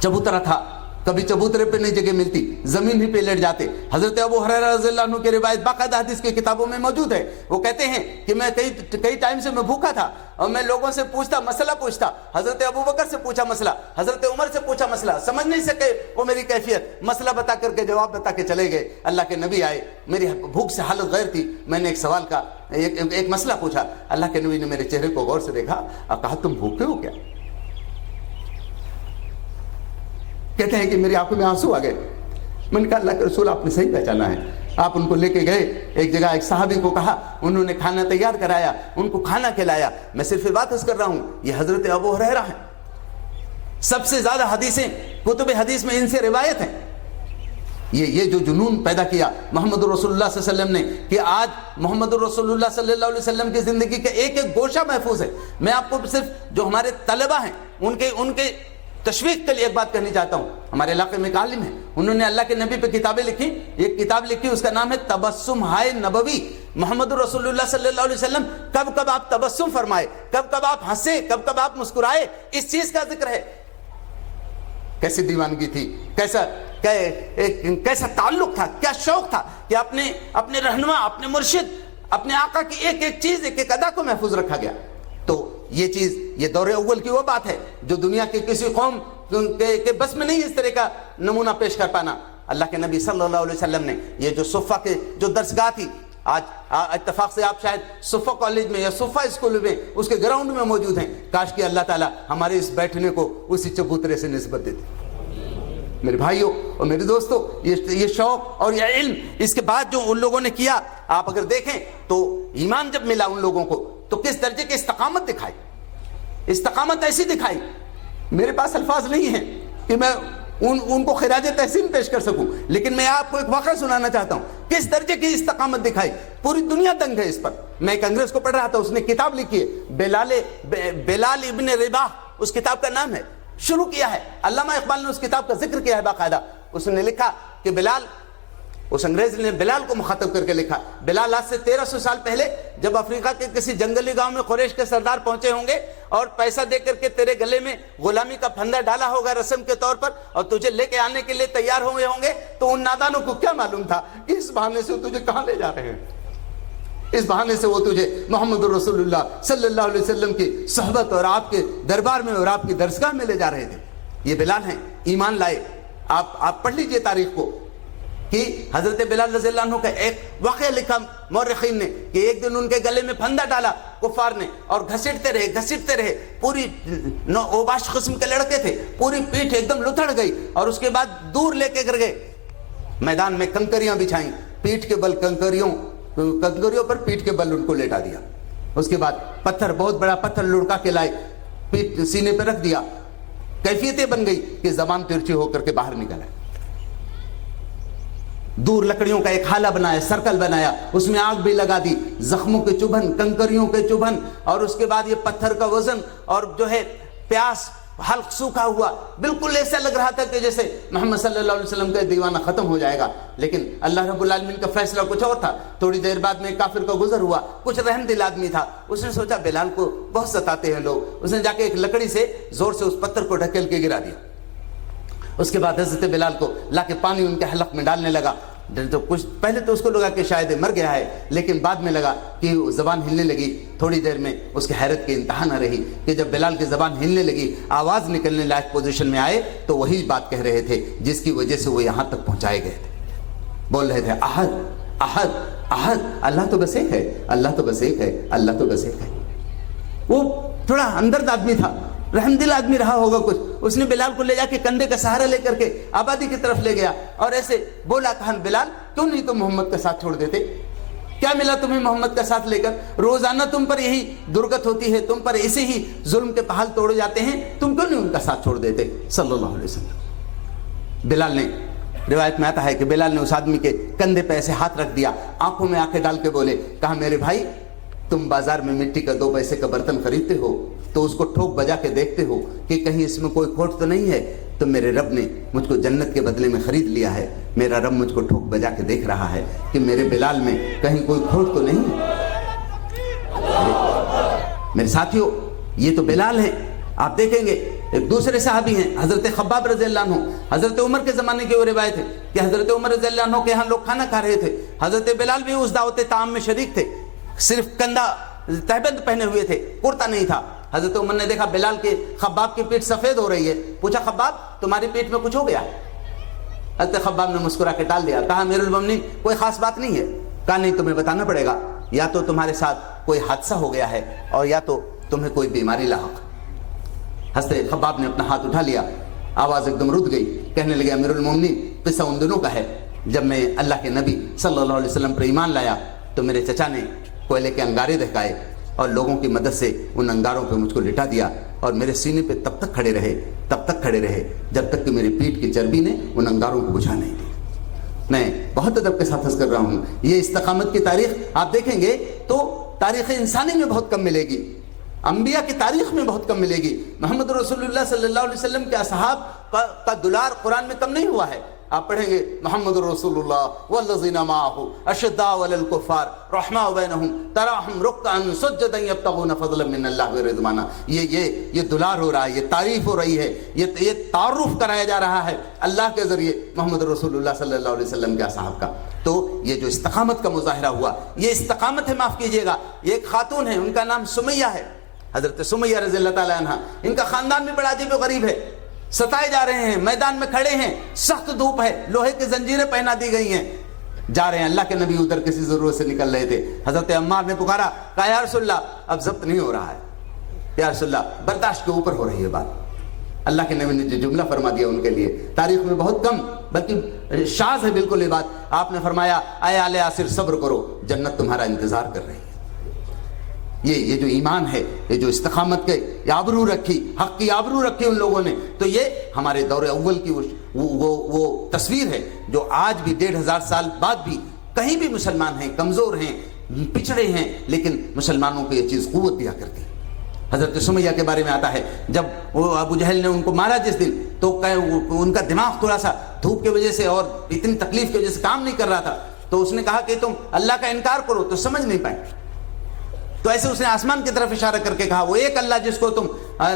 چبوترا تھا، کبھی چبوترے پہ نہیں جگہ ملتی، زمین ہی پہ لیٹ جاتے۔ حضرت ابو ہریرہ رضی اللہ عنہ کی روایت باقاعدہ حدیث کی کتابوں میں موجود ہے، وہ کہتے ہیں کہ میں کئی ٹائم سے میں بھوکا تھا اور میں لوگوں سے مسئلہ پوچھتا، حضرت ابو بکر سے پوچھا مسئلہ، حضرت عمر سے پوچھا مسئلہ، سمجھ نہیں سکے وہ میری کیفیت، مسئلہ بتا کر کے جواب بتا کے چلے گئے۔ اللہ کے نبی آئے، میری بھوک سے حالت غیر تھی، میں نے ایک سوال کا ایک مسئلہ پوچھا، اللہ کے نبی نے میرے چہرے کو غور سے دیکھا اور کہا تم بھوکے ہو کیا؟ کہتے ہیں کہ میری آنکھوں میں آنسو آ گئے۔ میں نے کہا اللہ کے رسول آپ نے صحیح پہچانا ہے۔ آپ ان کو لے کے گئے ایک جگہ، ایک صحابی کو کہا، انہوں نے کھانا تیار کرایا، ان کو کھانا کھلایا۔ میں صرف یہ بات کر رہا ہوں، یہ حضرت ابو ہریرہ ہیں، سب سے زیادہ حدیثیں کتب حدیث میں ان سے روایت ہیں۔ یہ جو جنون پیدا کیا محمد رسول اللہ صلی اللہ علیہ وسلم نے، کہ آج محمد رسول اللہ صلی اللہ علیہ وسلم کی زندگی کا ایک ایک گوشہ محفوظ ہے۔ میں آپ کو صرف جو ہمارے طلبہ ہیں ان کے تشویق کے لیے ایک بات کہنی چاہتا ہوں ہمارے علاقے میں ایک عالم ہے, انہوں نے اللہ کے نبی پہ کتابیں لکھی. ایک کتاب لکھی, اس کا نام ہے تبسم ہائے نبوی. محمد رسول اللہ صلی اللہ علیہ وسلم کب کب آپ تبسم فرمائے, کب کب آپ ہنسے, کب کب آپ مسکرائے, اس چیز کا ذکر ہے. کیسی دیوانگی تھی, کیسا تعلق تھا, کیا شوق تھا کہ اپنے رہنما, اپنے مرشد, اپنے آقا کی ایک ایک چیز, ایک ایک ادا کو محفوظ رکھا گیا. تو یہ چیز, یہ دور اول کی وہ بات ہے جو دنیا کے کسی قوم کے بس میں نہیں اس طرح کا نمونہ پیش کر پانا. اللہ کے نبی صلی اللہ علیہ وسلم نے یہ جو صفہ کے جو درسگاہ تھی, آج اتفاق سے آپ شاید صفہ کالج میں یا صفہ اسکول میں اس کے گراؤنڈ میں موجود ہیں. کاش کہ اللہ تعالیٰ ہمارے اس بیٹھنے کو اسی چبوترے سے نسبت دیتے. میرے بھائیوں اور میرے دوستوں, یہ شوق اور یہ علم, اس کے بعد جو ان لوگوں نے کیا, آپ اگر دیکھیں تو ایمان جب ملا ان لوگوں کو تو کس درجے کی استقامت دکھائی. استقامت ایسی دکھائی, میرے پاس الفاظ نہیں ہیں کہ میں ان کو خراج تحسین پیش کر سکوں, لیکن میں آپ کو ایک واقعہ سنانا چاہتا ہوں. کس درجے کی استقامت دکھائی, پوری دنیا دنگ ہے اس پر. میں ایک انگریز کو پڑھ رہا تھا, اس نے کتاب لکھی ہے, بلال ابن رباح اس کتاب کا نام ہے. شروع کیا ہے, علامہ اقبال نے اس کتاب کا ذکر کیا ہے باقاعدہ. اس نے لکھا کہ بلال, اس انگریز نے بلال کو مخاطب کر کے لکھا, بلال آج سے 1300 سال پہلے جب افریقہ کے کسی جنگلی گاؤں میں قریش کے سردار پہنچے ہوں گے اور پیسہ دے کر کے تیرے گلے میں غلامی کا پھندا ڈالا ہوگا رسم کے طور پر, اور تجھے لے کے آنے کے لیے تیار ہوئے ہوں گے, تو ان نادانوں کو کیا معلوم تھا کہ اس بہانے سے تجھے کہاں لے جا رہے ہیں. اس بہانے سے وہ تجھے محمد رسول اللہ صلی اللہ علیہ وسلم کی صحبت اور آپ کے دربار میں اور آپ کی درسگاہ میں لے جا رہے تھے. یہ بلال ہیں, ایمان لائے. آپ پڑھ لیجئے تاریخ کو کہ حضرت بلال رضی اللہ عنہ کا ایک واقعہ لکھا مورخین نے کہ ایک دن ان کے گلے میں پھندا ڈالا کفار نے, اور گھسیٹتے رہے. پوری اوباش قسم کے لڑکے تھے, پوری پیٹھ ایک دم لتھڑ گئی, اور اس کے بعد دور لے کے گر گئے. میدان میں کنکریاں بچھائیں, پیٹھ کے بل کنکریوں پر پیٹھ کے بل ان کو لیٹا دیا. اس کے بعد پتھر, بہت بڑا پتھر لڑکا کے لائے, پیٹھ سینے پہ رکھ دیا. کیفیتیں بن گئی کہ زبان ترچھی ہو کر کے باہر نکلا. دور لکڑیوں کا ایک حالہ بنایا, سرکل بنایا, اس میں آگ بھی لگا دی, زخموں کے چبھن, کنکریوں کے چبھن, اور اس کے بعد یہ پتھر کا وزن اور جو ہے پیاس, حلق سوکھا ہوا. بالکل ایسا لگ رہا تھا کہ جیسے محمد صلی اللہ علیہ وسلم کا دیوانہ ختم ہو جائے گا. لیکن اللہ رب العالمین کا فیصلہ کچھ اور تھا. تھوڑی دیر بعد میں کافر کا گزر ہوا, کچھ رحم دل آدمی تھا, اس نے سوچا بلال کو بہت ستاتے ہیں لوگ. اس نے جا کے ایک لکڑی سے زور سے اس پتھر کو ڈھکیل کے گرا دیا. اس کے بعد حضرت بلال کو لا کے پانی ان کے حلق میں ڈالنے لگا. تو کچھ پہلے تو اس کو لگا کہ شاید مر گیا ہے, لیکن بعد میں لگا کہ زبان ہلنے لگی. تھوڑی دیر میں اس کے حیرت کی انتہا نہ رہی کہ جب بلال کی زبان ہلنے لگی, آواز نکلنے لائق پوزیشن میں آئے, تو وہی بات کہہ رہے تھے جس کی وجہ سے وہ یہاں تک پہنچائے گئے تھے. بول رہے تھے احد احد احد, اللہ تو بس ایک ہے, اللہ تو بس ایک ہے, اللہ تو بس ایک ہے. وہ تھوڑا ہمدرد آدمی تھا, رحم دل آدمی رہا ہوگا کچھ. اس نے بلال کو لے جا کے کندھے کا سہارا لے کر کے آبادی کی طرف لے گیا, اور ایسے بولا, کہا بلال کیوں نہیں تم محمد کا ساتھ چھوڑ دیتے, کیا ملا تمہیں محمد کا ساتھ لے کر, روزانہ تم پر یہی درگت ہوتی ہے, تم پر ایسے ہی ظلم کے پہاڑ توڑے جاتے ہیں, تم کیوں نہیں ان کا ساتھ چھوڑ دیتے صلی اللہ علیہ وسلم. بلال نے, روایت میں آتا ہے کہ بلال نے اس آدمی کے کندھے پہ ایسے ہاتھ رکھ دیا, آنکھوں میں آنکھیں ڈال کے بولے, کہا میرے بھائی تم بازار میں مٹی کا 2 پیسے کا برتن خریدتے ہو تو اس کو ٹھوک بجا کے دیکھتے ہو کہ کہیں اس میں کوئی کھوٹ تو نہیں ہے, تو میرے رب نے مجھ کو جنت کے بدلے میں خرید لیا ہے. میرا رب مجھ کو ٹھوک بجا کے دیکھ رہا ہے کہ میرے بلال میں کہیں کوئی کھوٹ تو نہیں. میرے ساتھیوں, یہ تو بلال ہیں. آپ دیکھیں گے ایک دوسرے صحابی ہیں حضرت خباب رضی اللہ عنہ. حضرت عمر کے زمانے کی وہ روایت ہے کہ حضرت عمر رضی اللہ عنہ کے ہاں لوگ کھانا کھا رہے تھے. حضرت بلال بھی اس دعوت طعام میں شریک تھے, صرف کندھا تہبند پہنے ہوئے تھے, کرتا نہیں تھا. حضرت عمر نے دیکھا بلال کے خباب کی پیٹھ سفید ہو رہی ہے, پوچھا خباب تمہاری پیٹھ میں کچھ ہو گیا؟ حضرت خباب نے مسکرا کے ٹال دیا, کہا امیر المومنین کوئی خاص بات نہیں ہے. کہا نہیں تمہیں بتانا پڑے گا, یا تو تمہارے ساتھ کوئی حادثہ ہو گیا ہے اور یا تو تمہیں کوئی بیماری لاحق. حضرت خباب نے اپنا ہاتھ اٹھا لیا, آواز ایک دم رک گئی, کہنے لگے امیر المومنین قصہ ان دنوں کا ہے جب میں اللہ کے نبی صلی اللہ علیہ وسلم پر ایمان لایا تو میرے چچا نے کوئلے کے انگارے دہکائے اور لوگوں کی مدد سے ان انگاروں پہ مجھ کو لٹا دیا, اور میرے سینے پہ تب تک کھڑے رہے جب تک کہ میری پیٹھ کی چربی نے ان انگاروں کو بجھا نہیں دی. میں بہت ادب کے ساتھ عرض کر رہا ہوں, یہ استقامت کی تاریخ آپ دیکھیں گے تو تاریخ انسانی میں بہت کم ملے گی. انبیاء کی تاریخ میں بہت کم ملے گی. محمد رسول اللہ صلی اللہ علیہ وسلم کے اصحاب کا دلار قرآن میں کم نہیں ہوا ہے. آپ پڑھیں گے محمد رسول اللہ والذین معہ اشداء علی الکفار رحماء بینہم تراہم رکعا سجدا یبتغون فضلا من اللہ ورضوانا. یہ دلار ہو رہا ہے, یہ تعریف ہو رہی ہے, یہ تعارف کرایا جا رہا ہے اللہ کے ذریعے محمد رسول اللہ صلی اللہ علیہ وسلم کے اصحاب کا. تو یہ جو استقامت کا مظاہرہ ہوا, یہ استقامت ہے, معاف کیجئے گا. یہ ایک خاتون ہے, ان کا نام سمیہ ہے, حضرت سمیہ رضی اللہ تعالی عنہ. ان کا خاندان بھی بڑا عجیب و غریب ہے. ستائے جا رہے ہیں, میدان میں کھڑے ہیں, سخت دھوپ ہے, لوہے کی زنجیریں پہنا دی گئی ہیں, جا رہے ہیں. اللہ کے نبی ادھر کسی ضرورت سے نکل رہے تھے. حضرت عمار نے پکارا, کہا یا رسول اللہ اب ضبط نہیں ہو رہا ہے, یا رسول اللہ برداشت کے اوپر ہو رہی ہے بات. اللہ کے نبی نے جو جملہ فرما دیا ان کے لیے, تاریخ میں بہت کم بلکہ شاذ ہے بالکل یہ بات. آپ نے فرمایا اے آل یاسر صبر کرو, جنت تمہارا انتظار کر رہی ہے. یہ جو ایمان ہے, یہ جو استقامت کے آبرو رکھی, حق کی آبرو رکھی ان لوگوں نے, تو یہ ہمارے دور اول کی وہ تصویر ہے جو آج بھی 1500 سال بعد بھی کہیں بھی مسلمان ہیں, کمزور ہیں, پچھڑے ہیں, لیکن مسلمانوں کو یہ چیز قوت دیا کرتی ہے. حضرت سمیہ کے بارے میں آتا ہے, جب وہ ابو جہل نے ان کو مارا جس دن, تو ان کا دماغ تھوڑا سا دھوپ کی وجہ سے اور اتنی تکلیف کی وجہ سے کام نہیں کر رہا تھا, تو اس نے کہا کہ تم اللہ کا انکار کرو, تو سمجھ نہیں پائے. تو ایسے اس نے آسمان کی طرف اشارہ کر کے کہا وہ ایک اللہ جس کو تم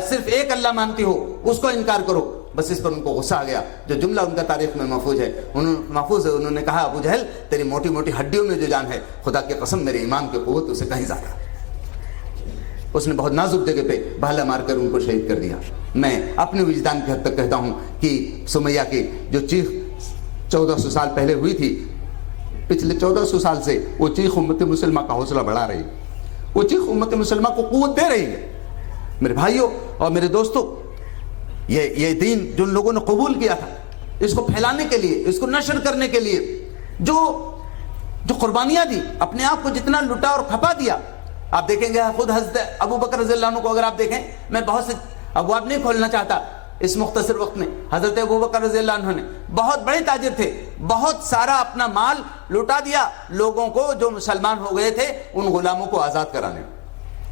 صرف ایک اللہ مانتی ہو اس کو انکار کرو. بس اس پر ان کو غصہ آ گیا. جو جملہ ان کا تاریخ میں محفوظ ہے, انہوں نے کہا ابو جہل تیری موٹی موٹی ہڈیوں میں جو جان ہے, خدا کی قسم میرے ایمان کی قوت اسے کہیں زیادہ. اس نے بہت نازک جگہ پہ بھالا مار کر ان کو شہید کر دیا. میں اپنے وجدان کی حد تک کہتا ہوں کہ سمیہ کی جو چیخ 1400 سال پہلے ہوئی تھی, پچھلے 1400 سال سے وہ چیخ امت مسلمہ کا حوصلہ بڑھا رہی, وہ چیخ امت مسلمہ کو قوت دے رہی ہے. میرے بھائیوں اور میرے دوستوں, یہ دین جو ان لوگوں نے قبول کیا تھا, اس کو پھیلانے کے لیے, اس کو نشر کرنے کے لیے جو قربانیاں دی, اپنے آپ کو جتنا لٹا اور کھپا دیا. آپ دیکھیں گے خود حضرت ابو بکر رضی اللہ عنہ کو اگر آپ دیکھیں, میں بہت سے ابواب نہیں کھولنا چاہتا اس مختصر وقت میں. حضرت ابو بکر رضی اللہ عنہ نے بہت بڑے تاجر تھے, بہت سارا اپنا مال لٹا دیا لوگوں کو جو مسلمان ہو گئے تھے ان غلاموں کو آزاد کرانے.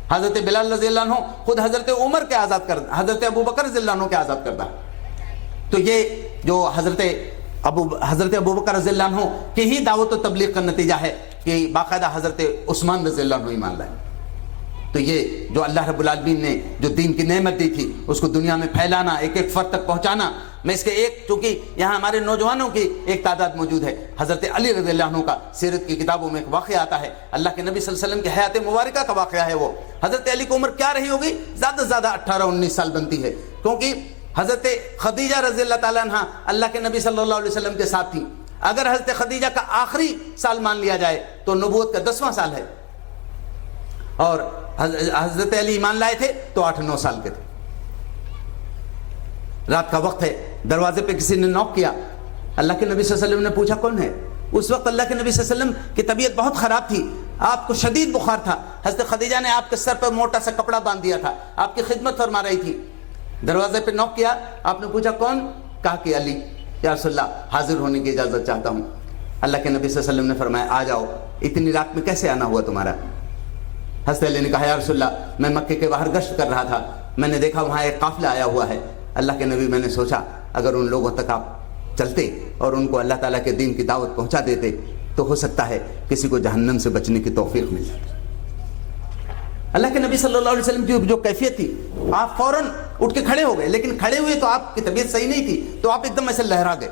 حضرت بلال رضی اللہ عنہ خود حضرت عمر کے آزاد کر, حضرت ابو بکر رضی اللہ عنہ کے آزاد کردہ. تو یہ جو حضرت ابو بکر رضی اللہ عنہ کی ہی دعوت و تبلیغ کا نتیجہ ہے کہ باقاعدہ حضرت عثمان رضی اللہ عنہ ایمان لائے. تو یہ جو اللہ رب العالمین نے جو دین کی نعمت دی تھی اس کو دنیا میں پھیلانا, ایک ایک فرد تک پہنچانا. میں اس کے چونکہ یہاں ہمارے نوجوانوں کی ایک تعداد موجود ہے, حضرت علی رضی اللہ عنہ کا سیرت کی کتابوں میں ایک واقعہ آتا ہے, اللہ کے نبی صلی اللہ علیہ وسلم کی حیات مبارکہ کا واقعہ ہے وہ. حضرت علی کی عمر کیا رہی ہوگی, زیادہ سے زیادہ 18-19 سال بنتی ہے, کیونکہ حضرت خدیجہ رضی اللہ تعالیٰ عنہ اللہ کے نبی صلی اللہ علیہ وسلم کے ساتھ تھی. اگر حضرت خدیجہ کا آخری سال مان لیا جائے تو نبوت کا 10واں سال ہے, اور حضرت علی ایمان لائے تھے تو 8-9 سال کے تھے. رات کا وقت ہے, دروازے پہ کسی نے نوک کیا. اللہ کے نبی صلی اللہ علیہ وسلم نے پوچھا کون ہے. اس وقت اللہ کے نبی صلی اللہ علیہ وسلم کی طبیعت بہت خراب تھی, آپ کو شدید بخار تھا. حضرت خدیجہ نے آپ کے سر پر موٹا سا کپڑا باندھ دیا تھا, آپ کی خدمت فرما رہی تھی. دروازے پہ نوک کیا, آپ نے پوچھا کون, کہا کہ علی. یا رسول اللہ حاضر ہونے کی اجازت چاہتا ہوں. اللہ کے نبی صلی اللہ علیہ وسلم نے فرمایا آ جاؤ. اتنی رات میں کیسے آنا ہوا تمہارا. حضرت علی نے کہا یا رسول اللہ میں مکے کے باہر گشت کر رہا تھا, میں نے دیکھا وہاں ایک قافلہ آیا ہوا ہے. اللہ کے نبی, میں نے سوچا اگر ان لوگوں تک آپ چلتے اور ان کو اللہ تعالیٰ کے دین کی دعوت پہنچا دیتے تو ہو سکتا ہے کسی کو جہنم سے بچنے کی توفیق مل جائے. اللہ کے نبی صلی اللہ علیہ وسلم کی جو کیفیت تھی, آپ فوراً اٹھ کے کھڑے ہو گئے, لیکن کھڑے ہوئے تو آپ کی طبیعت صحیح نہیں تھی, تو آپ ایک دم ایسے لہرا گئے.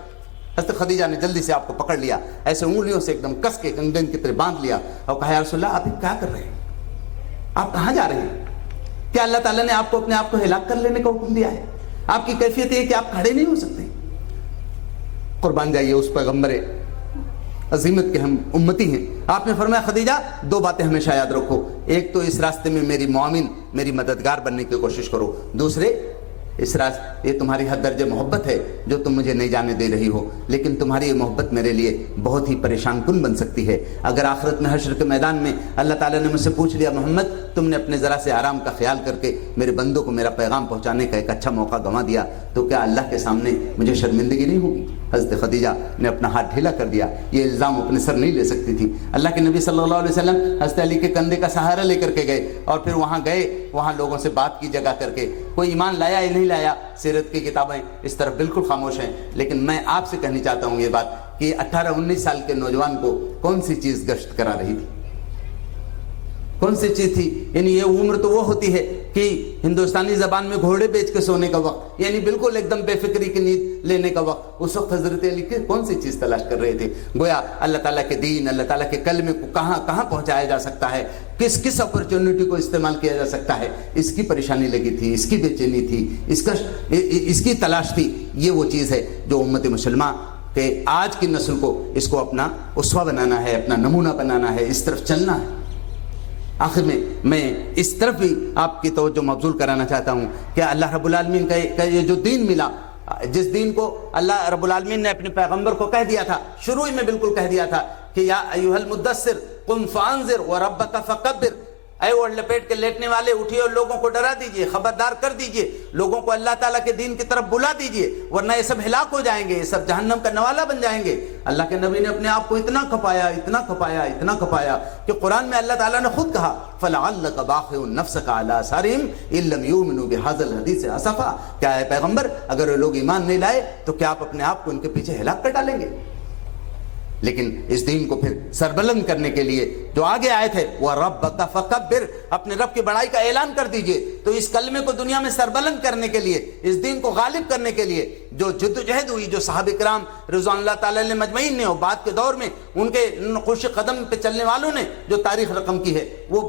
حضرت خدیجہ نے جلدی سے آپ کو پکڑ لیا, ایسے انگلیوں سے ایک دم کس کے کنگن کی طرح باندھ لیا اور کہا یا رسول اللہ آپ کیا کر رہے ہیں, آپ کہاں جا رہے ہیں. کیا اللہ تعالیٰ نے آپ کو اپنے آپ کو ہلاک کر لینے کا حکم دیا ہے. آپ کی کیفیت یہ کہ آپ کھڑے نہیں ہو سکتے. قربان جائیے اس پیغمبر عظیمت کے ہم امتی ہیں. آپ نے فرمایا خدیجہ 2 باتیں ہمیشہ یاد رکھو, ایک تو اس راستے میں میری معاون, میری مددگار بننے کی کوشش کرو. دوسرے اس راستے, یہ تمہاری حد درجے محبت ہے جو تم مجھے نہیں جانے دے رہی ہو, لیکن تمہاری یہ محبت میرے لیے بہت ہی پریشان کن بن سکتی ہے. اگر آخرت میں حشر کے میدان میں اللہ تعالیٰ نے مجھ سے پوچھ لیا محمد تم نے اپنے ذرا سے آرام کا خیال کر کے میرے بندوں کو میرا پیغام پہنچانے کا ایک اچھا موقع گنوا دیا, تو کیا اللہ کے سامنے مجھے شرمندگی نہیں ہوگی؟ حضرت خدیجہ نے اپنا ہاتھ ڈھیلا کر دیا، یہ الزام اپنے سر نہیں لے سکتی تھی۔ اللہ کے نبی صلی اللہ علیہ وسلم حضرت علی کے کندھے کا سہارا لے کر کے گئے، اور پھر وہاں گئے، وہاں لوگوں سے بات کی جگہ کر کے، کوئی ایمان لایا یا نہیں لایا، سیرت کی کتابیں اس طرف بالکل خاموش ہیں۔ لیکن میں آپ سے کہنی چاہتا ہوں یہ بات کہ 18-19 سال کے نوجوان کو کون سی چیز گشت کرا رہی تھی؟ کون سی چیز تھی؟ یعنی یہ عمر تو وہ ہوتی ہے کہ ہندوستانی زبان میں گھوڑے بیچ کے سونے کا وقت، یعنی بالکل ایک دم بے فکری کی نیند لینے کا وقت۔ اس وقت حضرت علی کون سی چیز تلاش کر رہے تھے؟ گویا اللہ تعالیٰ کے دین، اللہ تعالیٰ کے کلمے کو کہاں کہاں پہنچایا جا سکتا ہے، کس کس اپرچونٹی کو استعمال کیا جا سکتا ہے، اس کی پریشانی لگی تھی، اس کی بے چینی تھی، اس کی تلاش تھی۔ یہ وہ چیز ہے جو امت مسلمہ کہ آج کی نسل کو اس کو اپنا اسوہ بنانا ہے، اپنا نمونہ بنانا ہے، اس طرف چلنا ہے۔ آخر میں اس طرف بھی آپ کی توجہ مبذول کرانا چاہتا ہوں کہ اللہ رب العالمین کا یہ جو دین ملا، جس دین کو اللہ رب العالمین نے اپنے پیغمبر کو کہہ دیا تھا، شروع میں بالکل کہہ دیا تھا کہ یا ایھا المدثر قم فانذر وربک فکبر، اے اوڑھ لپیٹ کے لیٹنے والے اٹھیے اور لوگوں کو ڈرا دیجئے، خبردار کر دیجئے، لوگوں کو اللہ تعالیٰ کے دین کی طرف بلا دیجئے، ورنہ یہ سب ہلاک ہو جائیں گے، یہ سب جہنم کا نوالا بن جائیں گے۔ اللہ کے نبی نے اپنے آپ کو اتنا کھپایا، اتنا کھپایا، اتنا کھپایا کہ قرآن میں اللہ تعالیٰ نے خود کہا فَلَعَلَّكَ بَاخِعٌ نَفْسَكَ عَلَىٰ آثَارِهِمْ إِن لَّمْ يُؤْمِنُوا بِهَٰذَا الْحَدِيثِ أَسَفًا، کیا ہے پیغمبر اگر وہ لوگ ایمان نہیں لائے تو کیا آپ اپنے آپ کو ان کے پیچھے ہلاک کر ڈالیں گے؟ لیکن اس دین کو پھر سربلند کرنے کے لیے جو آگے آئے تھے وَرَبَّكَ فَكَبِّرْ، اپنے رب کی بڑائی کا اعلان کر دیجئے۔ تو اس کلمے کو دنیا میں سربلند کرنے کے لیے، اس دین کو غالب کرنے کے لیے جو جدوجہد ہوئی، جو صحابہ کرام رضوان اللہ تعالی علیہ مجمعین نے اور بعد کے دور میں ان کے نقوش قدم پہ چلنے والوں نے جو تاریخ رقم کی ہے، وہ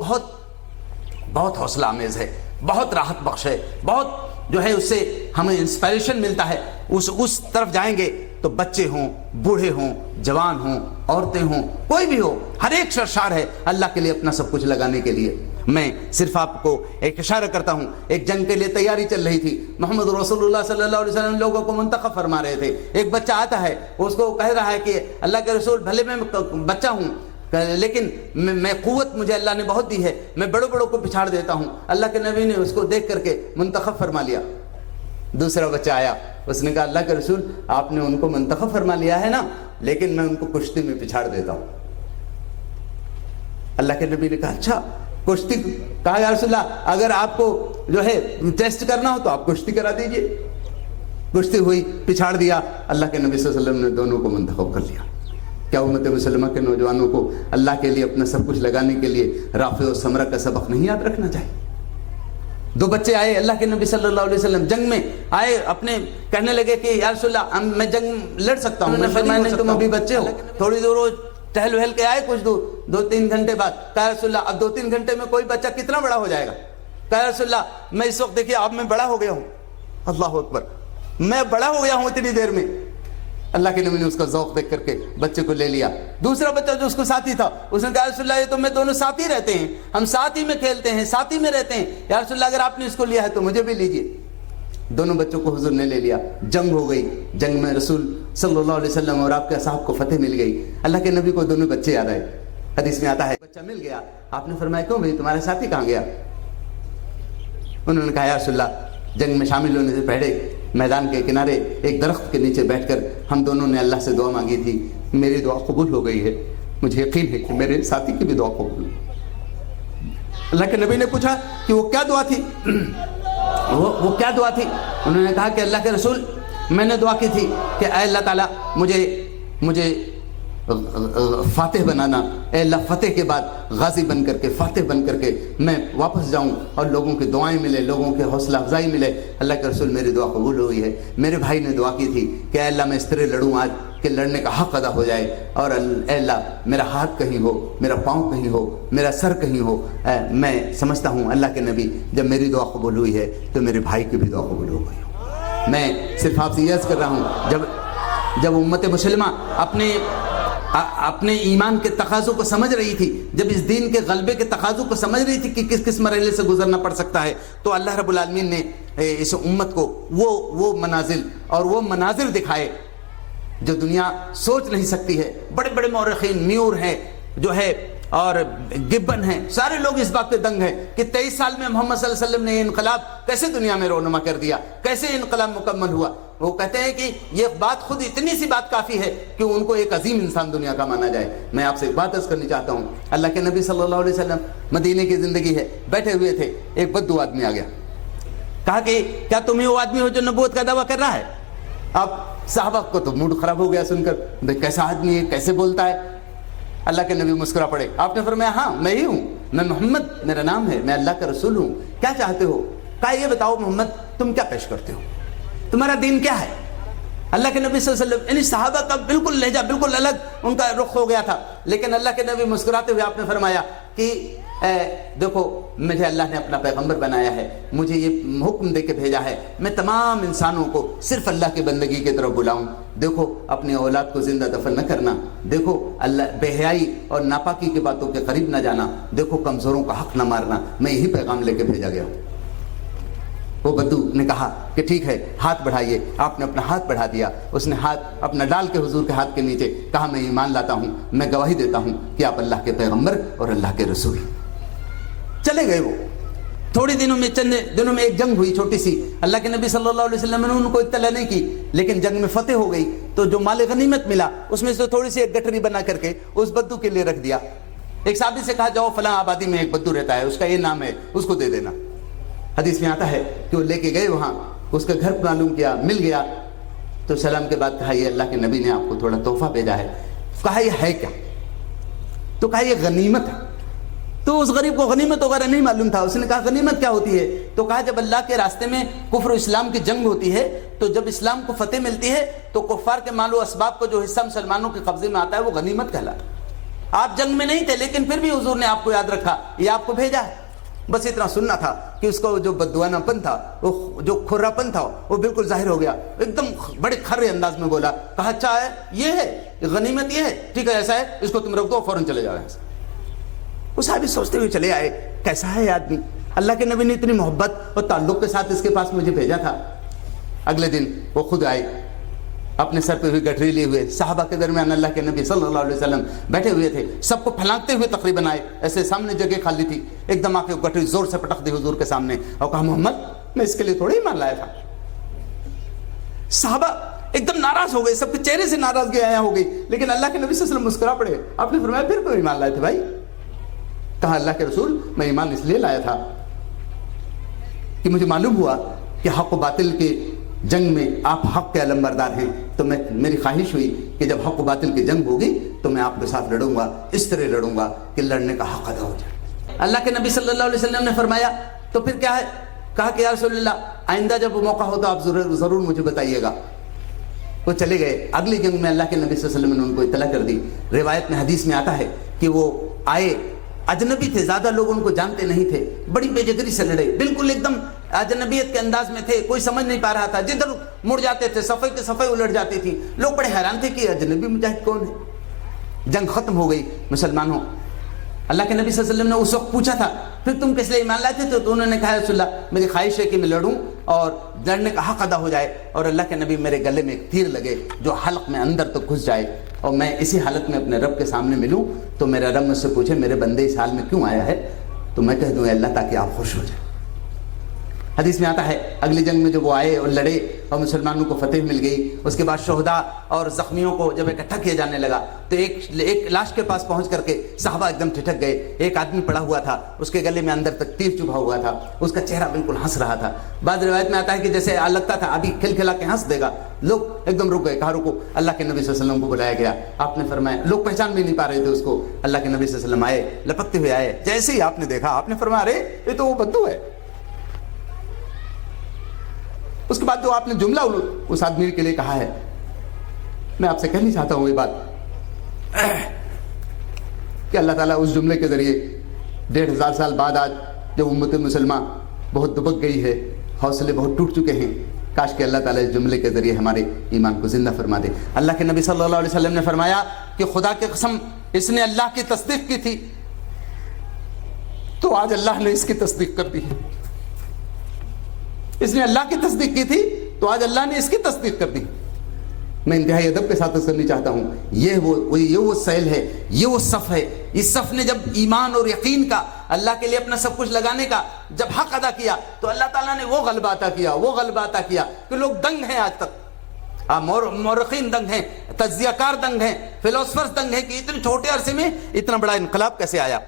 بہت حوصلہ آمیز ہے، بہت راحت بخش ہے، بہت جو ہے اس سے ہمیں انسپائریشن ملتا ہے۔ اس طرف جائیں گے تو بچے ہوں، بوڑھے ہوں، جوان ہوں، عورتیں ہوں، کوئی بھی ہو، ہر ایک سرشار ہے اللہ کے لیے اپنا سب کچھ لگانے کے لیے۔ میں صرف آپ کو ایک اشارہ کرتا ہوں، ایک جنگ کے لیے تیاری چل رہی تھی، محمد رسول اللہ صلی اللہ علیہ وسلم لوگوں کو منتخب فرما رہے تھے۔ ایک بچہ آتا ہے، اس کو کہہ رہا ہے کہ اللہ کے رسول بھلے میں بچہ ہوں لیکن میں قوت مجھے اللہ نے بہت دی ہے، میں بڑوں کو پچھاڑ دیتا ہوں۔ اللہ کے نبی نے اس کو دیکھ کر کے منتخب فرما لیا۔ دوسرا بچہ آیا، اس نے کہا اللہ کے رسول آپ نے ان کو منتخب فرما لیا ہے نا، لیکن میں ان کو کشتی میں پچھاڑ دیتا ہوں۔ اللہ کے نبی نے کہا اچھا کشتی، کہا یا رسول اللہ اگر آپ کو جو ہے ٹیسٹ کرنا ہو تو آپ کشتی کرا دیجئے۔ کشتی ہوئی، پچھاڑ دیا، اللہ کے نبی صلی اللہ علیہ وسلم نے دونوں کو منتخب کر لیا۔ کیا امت مسلمہ کے نوجوانوں کو اللہ کے لیے اپنا سب کچھ لگانے کے لیے رافع و ثمرہ کا سبق نہیں یاد رکھنا چاہیے؟ دو بچے آئے اللہ کے نبی صلی اللہ علیہ وسلم، جنگ میں آئے، اپنے کہنے لگے کہ یا رسول اللہ میں جنگ لڑ سکتا ہوں، میں تم ابھی بچے ہو، تھوڑی دور ٹہل وہل کے آئے، کچھ دور 2-3 گھنٹے بعد کہا رسول اللہ اب 2-3 گھنٹے میں کوئی بچہ کتنا بڑا ہو جائے گا؟ کہا رسول اللہ میں اس وقت دیکھیے اب میں بڑا ہو گیا ہوں، اللہ اکبر، میں بڑا ہو گیا ہوں اتنی دیر میں۔ اللہ کے نبی نے اس کا ذوق دیکھ کر کے بچے کو لے لیا۔ دوسرا بچہ جو اس کو ساتھی تھا، اس نے کہا رسول اللہ یہ تو میں دونوں ساتھ ہی رہتے ہیں، ہم ساتھ ہی میں کھیلتے ہیں، ساتھ ہی میں رہتے ہیں، یا رسول اللہ اگر آپ نے اس کو لیا ہے تو مجھے بھی لیجئے۔ دونوں بچوں کو حضور نے لے لیا، جنگ ہو گئی، جنگ میں رسول صلی اللہ علیہ وسلم اور آپ کے اصحاب کو فتح مل گئی۔ اللہ کے نبی کو دونوں بچے یاد آئے، حدیث میں آتا ہے بچہ مل گیا، آپ نے فرمایا کیوں بھائی تمہارے ساتھی کہاں گیا؟ انہوں نے کہا یا رسول اللہ جنگ میں شامل ہونے سے پہلے میدان کے کنارے ایک درخت کے نیچے بیٹھ کر ہم دونوں نے اللہ سے دعا مانگی تھی، میری دعا قبول ہو گئی ہے، مجھے یقین ہے کہ میرے ساتھی کی بھی دعا قبول ہوئی۔ اللہ کے نبی نے پوچھا کہ وہ کیا دعا تھی؟ وہ کیا دعا تھی؟ انہوں نے کہا کہ اللہ کے رسول میں نے دعا کی تھی کہ اے اللہ تعالیٰ مجھے فاتح بنانا، اے اللہ فتح کے بعد غازی بن کر کے، فاتح بن کر کے میں واپس جاؤں اور لوگوں کی دعائیں ملے، لوگوں کے حوصلہ افزائی ملے۔ اللہ کے رسول میری دعا قبول ہوئی ہے۔ میرے بھائی نے دعا کی تھی کہ اے اللہ میں اس طرح لڑوں آج کہ لڑنے کا حق ادا ہو جائے، اور اے اللہ میرا ہاتھ کہیں ہو، میرا پاؤں کہیں ہو، میرا سر کہیں ہو۔ میں سمجھتا ہوں اللہ کے نبی جب میری دعا قبول ہوئی ہے تو میرے بھائی کی بھی دعا قبول ہو گئی۔ میں صرف آپ سے یہ عرض کر رہا ہوں، جب امت مسلمہ اپنے ایمان کے تقاضوں کو سمجھ رہی تھی، جب اس دین کے غلبے کے تقاضوں کو سمجھ رہی تھی کہ کس کس مرحلے سے گزرنا پڑ سکتا ہے، تو اللہ رب العالمین نے اس امت کو وہ منازل اور وہ مناظر دکھائے جو دنیا سوچ نہیں سکتی ہے۔ بڑے بڑے مورخین میور ہیں جو ہے اور گبن ہیں، سارے لوگ اس بات پہ دنگ ہیں کہ 23 سال میں محمد صلی اللہ علیہ وسلم نے یہ انقلاب کیسے دنیا میں رونما کر دیا، کیسے انقلاب مکمل ہوا۔ وہ کہتے ہیں کہ یہ بات خود اتنی سی بات کافی ہے کہ ان کو ایک عظیم انسان دنیا کا مانا جائے۔ میں آپ سے ایک بات عرض کرنی چاہتا ہوں، اللہ کے نبی صلی اللہ علیہ وسلم مدینے کی زندگی ہے، بیٹھے ہوئے تھے، ایک بدو آدمی آ گیا، کہا کہ کیا تمہیں وہ آدمی ہو جو نبوت کا دعویٰ کر رہا ہے؟ اب صحابہ کو تو موڈ خراب ہو گیا سن کر، کیسا آدمی ہے، کیسے بولتا ہے۔ اللہ کے نبی مسکرا پڑے، آپ نے فرمایا ہاں میں ہی ہوں، میں محمد میرا نام ہے، میں اللہ کا رسول ہوں، کیا چاہتے ہو؟ کہا یہ بتاؤ محمد تم کیا پیش کرتے ہو، تمہارا دین کیا ہے؟ اللہ کے نبی صلی اللہ علیہ وسلم، یعنی صحابہ کا بالکل لہجہ بالکل الگ ان کا رخ ہو گیا تھا، لیکن اللہ کے نبی مسکراتے ہوئے آپ نے فرمایا کہ دیکھو مجھے اللہ نے اپنا پیغمبر بنایا ہے، مجھے یہ حکم دے کے بھیجا ہے میں تمام انسانوں کو صرف اللہ کی بندگی کی طرف بلاؤں۔ دیکھو اپنی اولاد کو زندہ دفن نہ کرنا، دیکھو اللہ بے حیائی اور ناپاکی کی باتوں کے قریب نہ جانا، دیکھو کمزوروں کا حق نہ مارنا، میں یہی پیغام لے کے بھیجا گیا ہوں۔ وہ بدو نے کہا کہ ٹھیک ہے ہاتھ بڑھائیے، آپ نے اپنا ہاتھ بڑھا دیا، اس نے ہاتھ اپنا ڈال کے حضور کے ہاتھ کے نیچے کہا میں ایمان لاتا ہوں، میں گواہی دیتا ہوں کہ آپ اللہ کے پیغمبر اور اللہ کے رسول۔ چلے گئے وہ، تھوڑی دنوں میں چند دنوں میں ایک جنگ ہوئی چھوٹی سی، اللہ کے نبی صلی اللہ علیہ وسلم نے ان کو اطلاع نہیں کی، لیکن جنگ میں فتح ہو گئی تو جو مال غنیمت ملا اس میں سے تھوڑی سی ایک گٹھری بنا کر کے اس بدو کے لیے رکھ دیا۔ ایک صحابی سے کہا جاؤ فلاں آبادی میں ایک بدو رہتا ہے، اس کا یہ نام ہے، اس کو دے دینا۔ حدیث میں آتا ہے کہ وہ لے کے گئے وہاں، اس کا گھر معلوم کیا، مل گیا تو سلام کے بعد کہا یہ اللہ کے نبی نے آپ کو تھوڑا تحفہ بھیجا ہے۔ کہا یہ ہے کیا؟ تو کہا یہ غنیمت ہے۔ تو اس غریب کو غنیمت وغیرہ نہیں معلوم تھا، اس نے کہا غنیمت کیا ہوتی ہے؟ تو کہا جب اللہ کے راستے میں کفر و اسلام کی جنگ ہوتی ہے تو جب اسلام کو فتح ملتی ہے تو کفار کے مال و اسباب کو جو حصہ مسلمانوں کے قبضے میں آتا ہے وہ غنیمت کہلاتا ہے۔ آپ جنگ میں نہیں تھے لیکن پھر بھی حضور نے آپ کو یاد رکھا، یہ آپ کو بھیجا ہے۔ بس اتنا سننا تھا کہ اس کا جو بددعانہ پن تھا، وہ جو کھرا پن تھا وہ بالکل ظاہر ہو گیا، ایک دم بڑے کھرے انداز میں بولا، کہا اچھا ہے یہ ہے غنیمت، یہ ہے ٹھیک ہے، ایسا ہے اس کو تم رکھ دو، فوراً چلے جاؤ یہاں سے۔ وہ صحابی سوچتے ہوئے چلے آئے کیسا ہے آدمی، اللہ کے نبی نے اتنی محبت اور تعلق کے ساتھ اس کے پاس مجھے بھیجا تھا۔ اگلے دن وہ خود آئے، اپنے سر پہ ہوئی گٹھری لیے ہوئے، صحابہ کے درمیان اللہ کے نبی صلی اللہ علیہ وسلم بیٹھے ہوئے تھے، سب کو پھلانگتے ہوئے تقریباً آئے، ایسے سامنے جگہ خالی تھی، ایک دم آ کے گٹھری زور سے پٹک دی حضور کے سامنے اور کہا محمد میں اس کے لیے تھوڑی ایمان لایا تھا۔ صحابہ ایک دم ناراض ہو گئے، سب کے چہرے سے ناراضگی آیا ہو گئی، لیکن اللہ کے نبی صلی اللہ علیہ وسلم مسکرا پڑے، آپ نے فرمایا پھر کیوں ایمان لائے تھے بھائی؟ کہا اللہ کے رسول میں ایمان اس لیے لایا تھا کہ مجھے معلوم ہوا کہ حق و باطل کے جنگ میں آپ حق کے علمبردار ہیں، تو میری خواہش ہوئی کہ جب حق و باطل کی جنگ ہوگی تو میں آپ کے ساتھ لڑوں گا، اس طرح لڑوں گا کہ لڑنے کا حق ادا ہو جائے۔ اللہ کے نبی صلی اللہ علیہ وسلم نے فرمایا تو پھر کیا ہے؟ کہا کہ یا رسول اللہ آئندہ جب وہ موقع ہو تو آپ ضرور مجھے بتائیے گا۔ وہ چلے گئے، اگلی جنگ میں اللہ کے نبی صلی اللہ علیہ وسلم نے ان کو اطلاع کر دی۔ روایت میں حدیث میں آتا ہے کہ وہ آئے، اجنبی تھے، زیادہ لوگ ان کو جانتے نہیں تھے، بڑی بے جگری سے لڑے، بالکل ایک دم اجنبیت کے انداز میں تھے، کوئی سمجھ نہیں پا رہا تھا، جدھر مڑ جاتے تھے صفے کے صفے الٹ جاتی تھی، لوگ بڑے حیران تھے کہ اجنبی مجاہد کون ہے۔ جنگ ختم ہو گئی مسلمانوں، اللہ کے نبی صلی اللہ علیہ وسلم نے اس وقت پوچھا تھا پھر تم کس لیے ایمان لائے تھے؟ تو انہوں نے کہا رسول اللہ میری خواہش ہے کہ میں لڑوں اور لڑنے کا حق ادا ہو جائے، اور اللہ کے نبی میرے گلے میں ایک تیر لگے جو حلق میں اندر تک گھس جائے اور میں اسی حالت میں اپنے رب کے سامنے ملوں تو میرا رب مجھ سے پوچھے میرے بندے اس حال میں کیوں آیا ہے، تو میں کہہ دوں اے اللہ تاکہ آپ خوش ہو جائیں۔ حدیث میں آتا ہے اگلی جنگ میں جب وہ آئے اور لڑے اور مسلمانوں کو فتح مل گئی، اس کے بعد شہداء اور زخمیوں کو جب اکٹھا کیا جانے لگا تو ایک لاش کے پاس پہنچ کر کے صحابہ ایک دم ٹھٹک گئے۔ ایک آدمی پڑا ہوا تھا، اس کے گلے میں اندر تک تیر چبھا ہوا تھا، اس کا چہرہ بالکل ہنس رہا تھا، بعض روایت میں آتا ہے کہ جیسے لگتا تھا ابھی کھل کھلا کے ہنس دے گا، لوگ ایک دم رک گئے، کہا رکو، اللہ کے نبی صلی اللہ علیہ وسلم کو بلایا گیا، آپ نے فرمایا، لوگ پہچان بھی نہیں پا رہے تھے اس کو، اللہ کے نبی صلی اللہ علیہ وسلم آئے، لپکتے ہوئے آئے، جیسے ہی آپ نے دیکھا آپ نے فرمایا ارے یہ تو وہ بدو ہے۔ اس کے بعد جو آپ نے جملہ اس آدمی کے لیے کہا ہے، میں آپ سے کہنا چاہتا ہوں یہ بات کہ اللہ تعالیٰ اس جملے کے ذریعے 1500 سال بعد آج جب امت مسلمہ بہت دبک گئی ہے، حوصلے بہت ٹوٹ چکے ہیں، کاش کہ اللہ تعالیٰ اس جملے کے ذریعے ہمارے ایمان کو زندہ فرما دے۔ اللہ کے نبی صلی اللہ علیہ وسلم نے فرمایا کہ خدا کی قسم اس نے اللہ کی تصدیق کی تھی تو آج اللہ نے اس کی تصدیق کر دی ہے، اس نے اللہ کی تصدیق کی تھی تو آج اللہ نے اس کی تصدیق کر دی۔ میں انتہائی ادب کے ساتھ کرنی چاہتا ہوں. یہ وہ سیل ہے, یہ وہ صف ہے. اس صف نے جب ایمان اور یقین کا, اللہ کے لیے اپنا سب کچھ لگانے کا جب حق ادا کیا تو اللہ تعالیٰ نے وہ غلبہ عطا کیا کہ لوگ دنگ ہیں آج تک. مورخین دنگ ہیں, تجزیہ کار دنگ ہیں, فلاسفرز دنگ ہیں کہ اتنے چھوٹے عرصے میں اتنا بڑا انقلاب کیسے آیا.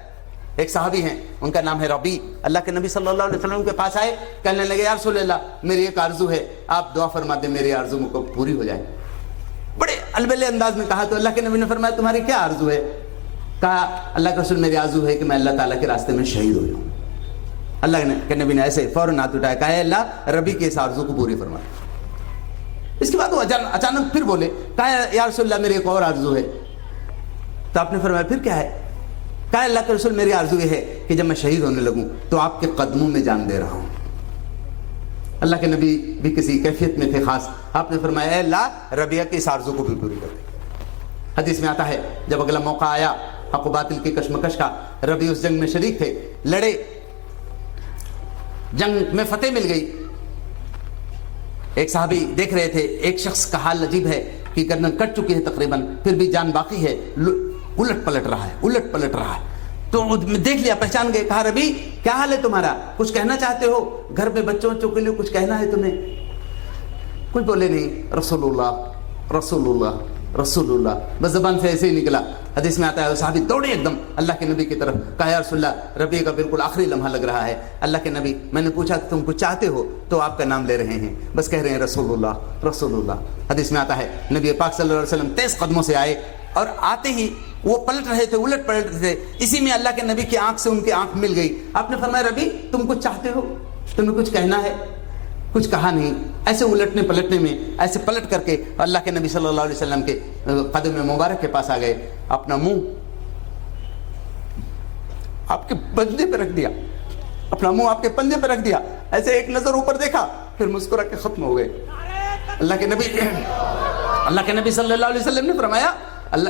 ایک صحابی ہیں, ان کا نام ہے ربیع. اللہ کے نبی صلی اللہ علیہ وسلم کے پاس آئے, کہنے لگے یا رسول اللہ میری ایک آرزو ہے, آپ دعا فرما دیں میری آرزو کو پوری ہو جائے. بڑے البلے انداز میں کہا تو اللہ کے نبی نے فرمایا تمہاری کیا آرزو ہے؟ کہا اللہ کے رسول میری آرزو ہے کہ میں اللہ تعالیٰ کے راستے میں شہید ہو جاؤں. اللہ کے نبی نے ایسے فوراً ہاتھ اٹھایا, کہا اللہ ربیع کی اس آرزو کو پوری فرما. اس کے بعد وہ اچانک پھر بولے, کہا یا رسول اللہ میری ایک اور آرزو ہے. تو آپ نے فرمایا پھر کیا ہے؟ کہا اللہ کے رسول میری آرزو یہ ہے کہ جب میں شہید ہونے لگوں تو آپ کے قدموں میں جان دے رہا ہوں. اللہ کے نبی بھی کسی کیفیت میں تھے خاص. آپ نے فرمایا اے اللہ ربیع کی اس آرزو کو بھی پوری کر دے. حدیث میں آتا ہے جب اگلا موقع آیا حق و باطل کی کشمکش کا, ربیع اس جنگ میں شریک تھے, لڑے, جنگ میں فتح مل گئی. ایک صحابی دیکھ رہے تھے ایک شخص کا حال عجیب ہے کہ گردن کٹ چکی ہے تقریباً, پھر بھی جان باقی ہے, الٹ پلٹ رہا ہے. تو دیکھ لیا, پہچان گئے. کہا ربیع کیا حال ہے تمہارا, کچھ کہنا چاہتے ہو, گھر میں بچوں کے لیے کچھ کہنا ہے تمہیں؟ کچھ بولے نہیں. رسول اللہ بس زبان سے ایسے ہی نکلا. حدیث میں آتا ہے صحابی دوڑے ایک دم اللہ کے نبی کی طرف, کہا یا رسول اللہ ربیع کا بالکل آخری لمحہ لگ رہا ہے. اللہ کے نبی میں نے پوچھا کہ تم کچھ چاہتے ہو تو آپ کا نام لے رہے ہیں, بس کہہ رہے ہیں رسول اللہ. حدیث میں آتا ہے نبی پاک صلی اللہ علیہ وسلم تیز قدموں سے آئے اور آتے ہی وہ پلٹ رہے تھے, الٹ پلٹ رہے تھے. اسی میں اللہ کے نبی کی آنکھ سے ان کی آنکھ مل گئی. آپ نے فرمایا ربیع تم کچھ چاہتے ہو, تمہیں کچھ کہنا ہے؟ کچھ کہا نہیں. ایسے الٹنے پلٹنے میں ایسے پلٹ کر کے اللہ کے نبی صلی اللہ علیہ وسلم کے قدم مبارک کے پاس آ گئے, اپنا منہ آپ کے پنجے پہ رکھ دیا, اپنا منہ آپ کے پنجے پہ رکھ دیا, ایسے ایک نظر اوپر دیکھا, پھر مسکرا کے ختم ہو گئے. اللہ کے نبی صلی اللہ علیہ وسلم نے فرمایا, اللہ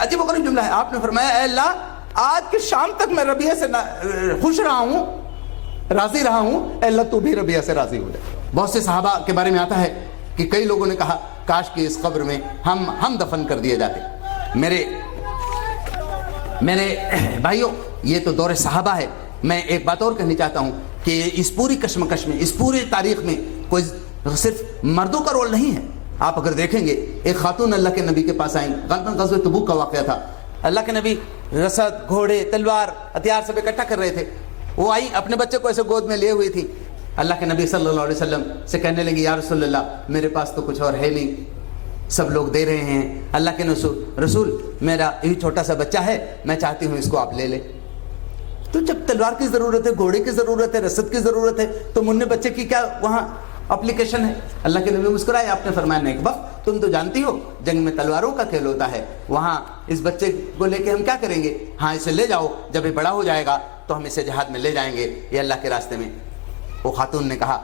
عجیب و غریب جملہ ہے, آپ نے فرمایا اے اللہ آج کے شام تک میں ربیع سے خوش رہا ہوں, راضی رہا ہوں, اے اللہ تو بھی ربیع سے راضی ہو جائے. بہت سے صحابہ کے بارے میں آتا ہے کہ کئی لوگوں نے کہا کاش کہ اس قبر میں ہم دفن کر دیے جاتے. میرے بھائیوں یہ تو دور صحابہ ہے. میں ایک بات اور کہنی چاہتا ہوں کہ اس پوری کشمکش میں, اس پوری تاریخ میں کوئی صرف مردوں کا رول نہیں ہے. آپ اگر دیکھیں گے ایک خاتون اللہ کے نبی کے پاس آئیں, غزوہ تبوک کا واقعہ تھا. اللہ کے نبی رسد, گھوڑے, تلوار, ہتھیار سب اکٹھا کر رہے تھے. وہ آئی اپنے بچے کو ایسے گود میں لیے ہوئی تھی. اللہ کے نبی صلی اللہ علیہ وسلم سے کہنے لگی یا رسول اللہ میرے پاس تو کچھ اور ہے نہیں, سب لوگ دے رہے ہیں. اللہ کے رسول میرا یہی چھوٹا سا بچہ ہے, میں چاہتی ہوں اس کو آپ لے لیں. تو جب تلوار کی ضرورت ہے, گھوڑے کی ضرورت ہے, رسد کی ضرورت ہے, تو منہ بچے کی کیا وہاں اپلیکیشن ہے؟ اللہ کے نبی مسکرائے. آپ نے فرمایا نیک وقت تم تو جانتی ہو جنگ میں تلواروں کا کھیل ہوتا ہے, وہاں اس بچے کو لے کے ہم کیا کریں گے؟ ہاں اسے لے جاؤ, جب یہ بڑا ہو جائے گا تو ہم اسے جہاد میں لے جائیں گے, یہ اللہ کے راستے میں. وہ خاتون نے کہا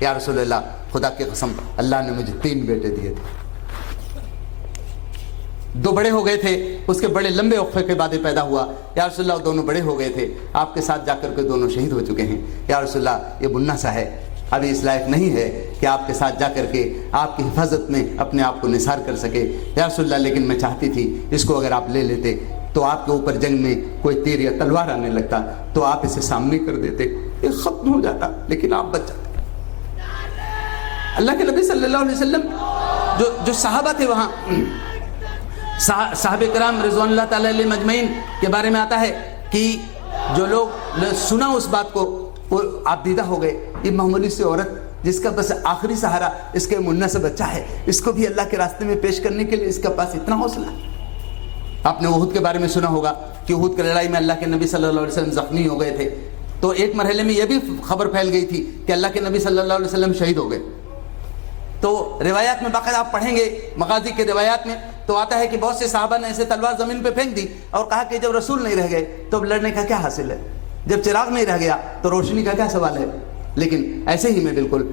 یا رسول اللہ خدا کی قسم اللہ نے مجھے 3 بیٹے دیے تھے, 2 بڑے ہو گئے تھے, اس کے بڑے لمبے وقفے کے بعد پیدا ہوا. یا رسول اللہ دونوں بڑے ہو گئے تھے, آپ کے ساتھ جا کر کے دونوں شہید ہو چکے ہیں. یا رسول اللہ یہ بننا سا ہے, ابھی اس لائق نہیں ہے کہ آپ کے ساتھ جا کر کے آپ کی حفاظت میں اپنے آپ کو نثار کر سکے. یا رسول اللہ لیکن میں چاہتی تھی اس کو اگر آپ لے لیتے تو آپ کے اوپر جنگ میں کوئی تیر یا تلوار آنے لگتا تو آپ اسے سامنے کر دیتے, یہ ختم ہو جاتا, لیکن آپ بچ جاتے. اللہ کے نبی صلی اللہ علیہ وسلم جو صحابہ تھے وہاں, صحابہ کرام رضوان اللہ تعالی علیہ مجمعین کے بارے میں آتا ہے کہ جو لوگ سنا اس بات کو وہ آپ دیدہ ہو گئے. یہ معمولی سی عورت جس کا بس آخری سہارا اس کے منہ سے بچہ ہے, اس کو بھی اللہ کے راستے میں پیش کرنے کے لیے اس کے پاس اتنا حوصلہ. آپ نے احد کے بارے میں سنا ہوگا کہ احد کی لڑائی میں اللہ کے نبی صلی اللہ علیہ وسلم زخمی ہو گئے تھے, تو ایک مرحلے میں یہ بھی خبر پھیل گئی تھی کہ اللہ کے نبی صلی اللہ علیہ وسلم شہید ہو گئے. تو روایات میں باقاعدہ آپ پڑھیں گے مغازی کے روایات میں تو آتا ہے کہ بہت سے صحابہ نے ایسے تلوار زمین پہ پھینک دی اور کہا کہ جب رسول نہیں رہ گئے تو اب لڑنے کا کیا حاصل ہے, جب چراغ نہیں رہ گیا تو روشنی کا کیا سوال ہے. لیکن ایسے ہی میں بالکل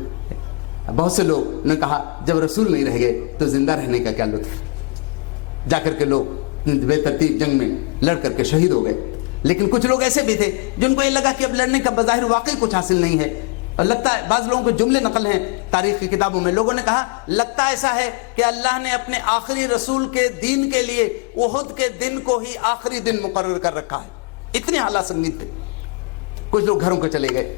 بہت سے لوگ نے کہا جب رسول نہیں رہ گئے تو زندہ رہنے کا کیا لطف. جا کر کے لوگ بے ترتیب جنگ میں لڑ کر کے شہید ہو گئے. لیکن کچھ لوگ ایسے بھی تھے جن کو یہ لگا کہ اب لڑنے کا بظاہر واقعی کچھ حاصل نہیں ہے, اور لگتا ہے بعض لوگوں کو جملے نقل ہیں تاریخ کی کتابوں میں، لوگوں نے کہا لگتا ایسا ہے کہ اللہ نے اپنے آخری رسول کے دین کے لیے احد کے دن کو ہی آخری دن مقرر کر رکھا ہے، اتنے حالات سنگین تھے۔ کچھ لوگ گھروں کو چلے گئے،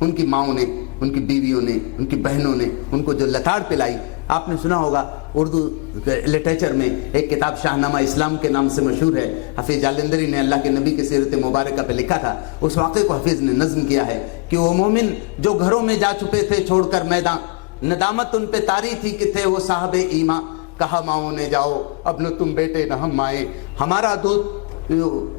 ان کی ماؤں نے، ان کی بیویوں نے، ان کی بہنوں نے ان کو جو لتاڑ پلائی۔ آپ نے سنا ہوگا اردو لٹریچر میں ایک کتاب شاہنامہ اسلام کے نام سے مشہور ہے، حفیظ جالندری نے اللہ کے نبی کی سیرت مبارکہ پہ لکھا تھا۔ اس واقعے کو حفیظ نے نظم کیا ہے کہ وہ مومن جو گھروں میں جا چھپے تھے چھوڑ کر میدان، ندامت ان پہ طاری تھی کہ تھے وہ صاحب ایماں، کہا ماؤں نے جاؤ اب نہ تم بیٹے نہ ہم مائیں، ہمارا دودھ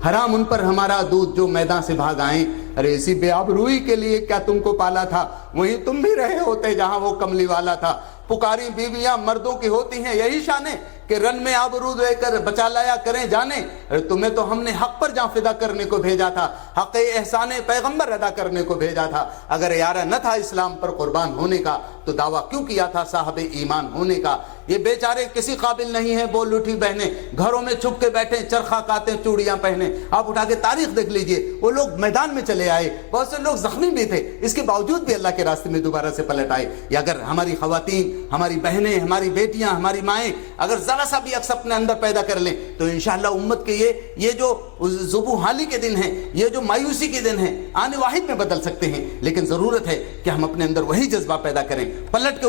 حرام ان پر ہمارا دودھ جو میدان سے بھاگ آئیں، ارے اسی بے آبروئی کے لیے کیا تم کو پالا تھا، وہیں تم بھی رہے ہوتے جہاں وہ کملی والا تھا، پکاری بیویاں مردوں کی ہوتی ہیں یہی شانے کہ رن میں آبرو دے کر بچا لایا کریں جانے، تمہیں تو ہم نے حق پر جان فدا کرنے کو بھیجا تھا، حق احسان پیغمبر ادا کرنے کو بھیجا تھا، اگر ارادہ نہ تھا اسلام پر قربان ہونے کا تو دعویٰ کیوں کیا تھا صاحب ایمان ہونے کا۔ یہ بیچارے کسی قابل نہیں ہیں، بول اٹھی بہنیں گھروں میں چھپ کے بیٹھے چرخا کاتے چوڑیاں پہنے۔ آپ اٹھا کے تاریخ دیکھ لیجئے، وہ لوگ میدان میں چلے آئے، بہت سے لوگ زخمی بھی تھے، اس کے باوجود بھی اللہ کے راستے میں دوبارہ سے پلٹ آئے۔ یا اگر ہماری خواتین، ہماری بہنیں، ہماری بیٹیاں، ہماری مائیں اگر ذرا سا بھی عکس اپنے اندر پیدا کر لیں تو انشاءاللہ امت کے یہ جو ذبح حالی کے دن ہیں، یہ جو مایوسی کے دن ہیں، آنے واحد میں بدل سکتے ہیں، لیکن ضرورت ہے کہ ہم اپنے اندر وہی جذبہ پیدا کریں، پلٹ کے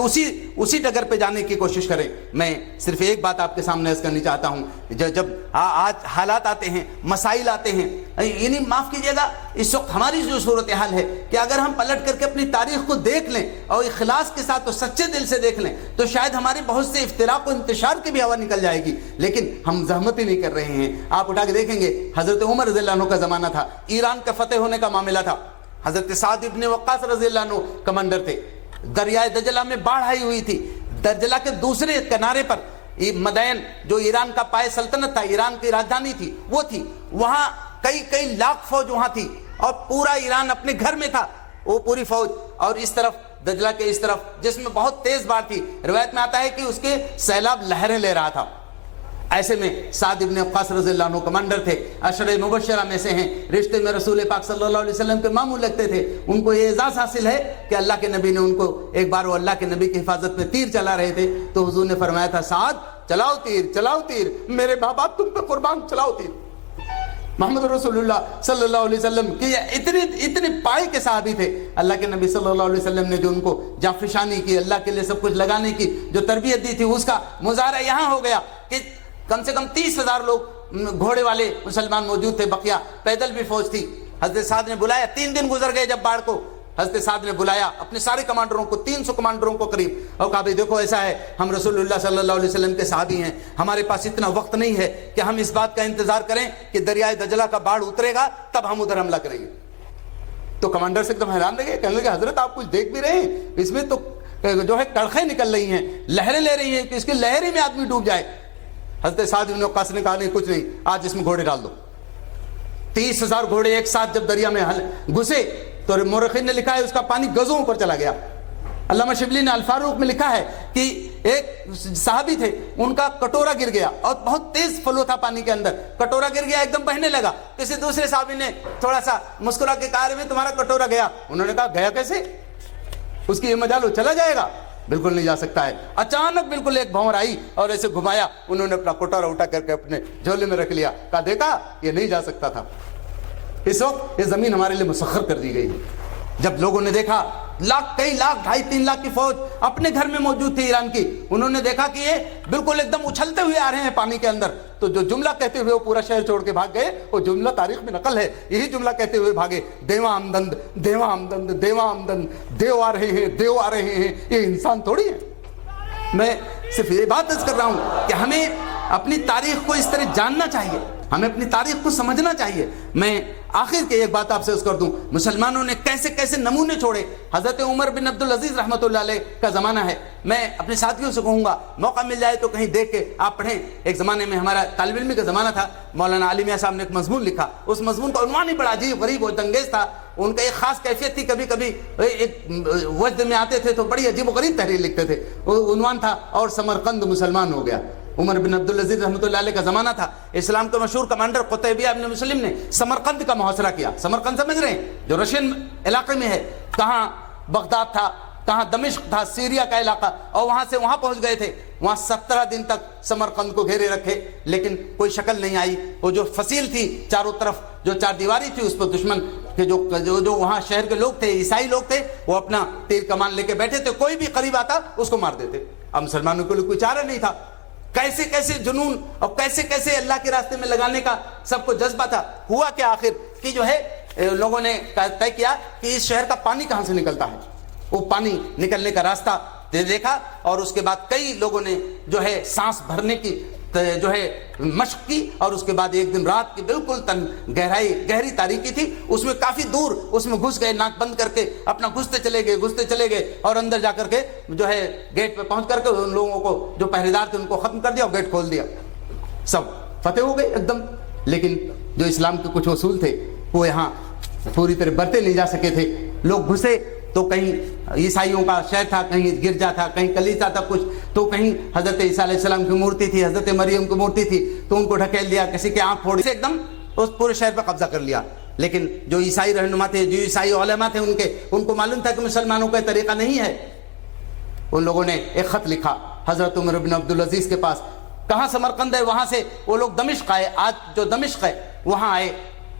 اسی ڈگر پہ جانے کی کوشش کریں۔ میں صرف ایک بات آپ کے سامنے عرض کرنی چاہتا ہوں، جب آج حالات آتے ہیں، مسائل آتے ہیں، یعنی معاف کیجیے گا اس وقت ہماری جو صورتحال ہے کہ اگر ہم پلٹ کر کے اپنی تاریخ کو دیکھ لیں اور اخلاص کے ساتھ اور سچے دل سے دیکھ لیں تو شاید ہمارے بہت سے افتراق و انتشار کی بھی ہوا نکل جائے گی، لیکن ہم زحمت ہی نہیں کر رہے ہیں۔ آپ اٹھا کے دیکھیں گے حضرت عمر رضی اللہ عنہ کا زمانہ تھا، ایران کا فتح ہونے کا معاملہ تھا، حضرت سعد ابن وقاص رضی اللہ عنہ کمانڈر تھے، دریائے دجلہ میں باڑھ آئی ہوئی تھی، دجلہ کے دوسرے کنارے پر مدین جو ایران کا پائے سلطنت تھا، ایران کی راجدھانی تھی، وہ تھی، وہاں کئی لاکھ فوج وہاں تھی اور پورا ایران اپنے گھر میں تھا، وہ پوری فوج، اور اس طرف دجلہ کے اس طرف جس میں بہت تیز بار تھی، روایت میں آتا ہے کہ اس کے سیلاب لہریں لے رہا تھا۔ ایسے میں سعد ابن وقاص رضی اللہ عنہ کمانڈر تھے، عشرہ مبشرہ میں سے ہیں، رشتے میں رسول پاک صلی اللہ علیہ وسلم کے ماموں لگتے تھے، ان کو یہ اعزاز حاصل ہے کہ اللہ کے نبی نے ان کو ایک بار وہ اللہ کے نبی کی حفاظت میں تیر چلا رہے تھے تو حضور نے فرمایا تھا سعد چلاؤ تیر، میرے باپ تم پہ قربان، چلاؤ تیر۔ محمد رسول اللہ صلی اللہ علیہ وسلم کی اتنے پائے کے صحابی تھے، اللہ کے نبی صلی اللہ علیہ وسلم نے جو ان کو جانفشانی کی، اللہ کے لیے سب کچھ لگانے کی جو تربیت دی تھی، اس کا مظاہرہ یہاں ہو گیا کہ کم سے کم 30,000 لوگ گھوڑے والے مسلمان موجود تھے، بقیہ پیدل بھی فوج تھی۔ حضرت سعد نے بلایا، 3 دن گزر گئے جب باڑھ کو، حضرت سعد نے بلایا اپنے سارے کمانڈروں کو، 300 کمانڈروں کو قریب، اور کہا بھائی دیکھو ایسا ہے، ہم رسول اللہ صلی اللہ علیہ وسلم کے صحابی ہیں، ہمارے پاس اتنا وقت نہیں ہے کہ ہم اس بات کا انتظار کریں کہ دریائے دجلہ کا باڑھ اترے گا تب ہم ادھر حملہ کریں گے۔ تو کمانڈر سے ایک دم حیران رہ گئے، کہنے لگے حضرت آپ کچھ دیکھ بھی رہے ہیں، اس میں تو جو ہے کڑخیں نکل رہی ہیں، لہریں لے رہی ہیں کہ اس کی لہریں میں آدمی ڈوب جائے۔ حضرت سعد بن وقاص نے کہا نہیں کچھ نہیں، آج اس میں گھوڑے ڈال دو۔ 30,000 گھوڑے ایک ساتھ جب دریا میں گھسے تو مورخین نے لکھا ہے اس کا پانی گزوں پر چلا گیا۔ علامہ شبلی نے الفاروق میں لکھا ہے کہ ایک صحابی تھے، ان کا کٹورا گر گیا اور بہت تیز فلو تھا پانی کے اندر، کٹورا گر گیا، ایک دم بہنے لگا، کسی دوسرے صحابی نے تھوڑا سا مسکرا کے کہا میں تمہارا کٹورا گیا، انہوں نے کہا گیا کیسے، اس کی یہ مجال چلا جائے گا، بالکل نہیں جا سکتا ہے۔ اچانک بالکل ایک بھنور آئی اور ایسے گھمایا، انہوں نے اپنا کٹورا اٹھا کر کے اپنے جھولے میں رکھ لیا، کہا دیکھا یہ نہیں جا سکتا تھا۔ اس وقت یہ زمین ہمارے لیے مسخر کر دی گئی ہے۔ جب لوگوں نے دیکھا کئی لاکھ 2.5-3 لاکھ کی فوج اپنے گھر میں موجود تھی ایران کی، انہوں نے دیکھا کہ یہ بالکل ایک دم اچھلتے ہوئے آ رہے ہیں پانی کے اندر، تو جو جملہ کہتے ہوئے وہ پورا شہر چھوڑ کے بھاگ گئے، وہ جملہ تاریخ میں نقل ہے، یہی جملہ کہتے ہوئے بھاگے، دیواں آمدند دیواں آمدند دیواں آمدند، دیو آ رہے ہیں دیو آ رہے ہیں، یہ انسان تھوڑی ہے۔ میں صرف یہ بات عرض کر رہا ہوں کہ ہمیں اپنی تاریخ کو اس طرح جاننا چاہیے، ہمیں اپنی تاریخ کو سمجھنا چاہیے۔ میں آخر کے ایک بات آپ سے عرض کر دوں، مسلمانوں نے کیسے کیسے نمونے چھوڑے۔ حضرت عمر بن عبدالعزیز رحمۃ اللہ علیہ کا زمانہ ہے، میں اپنے ساتھیوں سے کہوں گا موقع مل جائے تو کہیں دیکھ کے آپ پڑھیں۔ ایک زمانے میں ہمارا طالب علمی کا زمانہ تھا، مولانا علی میاں صاحب نے ایک مضمون لکھا، اس مضمون کا عنوان ہی بڑا عجیب غریب و دنگیز تھا۔ ان کا ایک خاص کیفیت تھی، کبھی کبھی ایک وجد میں آتے تھے تو بڑی عجیب و غریب تحریر لکھتے تھے۔ وہ عنوان تھا اور سمرقند مسلمان ہو گیا۔ عمر بن عبدالعزیز رحمۃ اللہ علیہ کا زمانہ تھا، اسلام کے مشہور کمانڈر قتیبیہ ابن مسلم نے سمرقند کا محاصرہ کیا۔ سمرقند سمجھ رہے ہیں جو رشین علاقے میں ہے، کہاں بغداد تھا, کہاں دمشق تھا, سیریا کا علاقہ, اور وہاں سے وہاں پہنچ گئے تھے. وہاں 17 دن تک سمرقند کو گھیرے رکھے, لیکن کوئی شکل نہیں آئی. وہ جو فصیل تھی چاروں طرف, جو چار دیواری تھی, اس پر دشمن کے جو وہاں شہر کے لوگ تھے, عیسائی لوگ تھے, وہ اپنا تیر کمان لے کے بیٹھے تھے. کوئی بھی قریب آتا اس کو مار دیتے. اب مسلمانوں کے لیے کوئی چارہ نہیں تھا. کیسے کیسے جنون اور کیسے کیسے اللہ کے راستے میں لگانے کا سب کو جذبہ تھا. ہوا کہ آخر کہ جو ہے لوگوں نے طے کیا کہ اس شہر کا پانی کہاں سے نکلتا ہے. وہ پانی نکلنے کا راستہ دیکھا, اور اس کے بعد کئی لوگوں نے جو ہے سانس بھرنے کی جو ہے مشق کی, اور اس کے بعد ایک دن رات کی بالکل گہری تاریکی تھی, اس میں کافی دور اس میں گھس گئے, ناک بند کر کے اپنا گھستے چلے گئے, اور اندر جا کر کے جو ہے گیٹ پہ پہنچ کر کے ان لوگوں کو جو پہرے دار تھے ان کو ختم کر دیا اور گیٹ کھول دیا. سب فتح ہو گئے ایک دم. لیکن جو اسلام کے کچھ اصول تھے وہ یہاں پوری طرح برتے نہیں جا سکے تھے. لوگ گھسے تو کہیں عیسائیوں کا شہر تھا, کہیں گرجا تھا, کہیں کلیسا تھا کچھ, تو کہیں حضرت عیسیٰ علیہ السلام کی مورتی تھی, حضرت مریم کی مورتی تھی, تو ان کو ڈھکیل دیا, کسی کے آنکھ پھوڑی, ایک دم اس پورے شہر پہ قبضہ کر لیا. لیکن جو عیسائی رہنما تھے, جو عیسائی علماء تھے, ان کو معلوم تھا کہ مسلمانوں کا طریقہ نہیں ہے. ان لوگوں نے ایک خط لکھا حضرت عمر بن عبدالعزیز کے پاس. کہاں سمرقند ہے, وہاں سے وہ لوگ دمشق آئے, آج جو دمشق ہے وہاں آئے.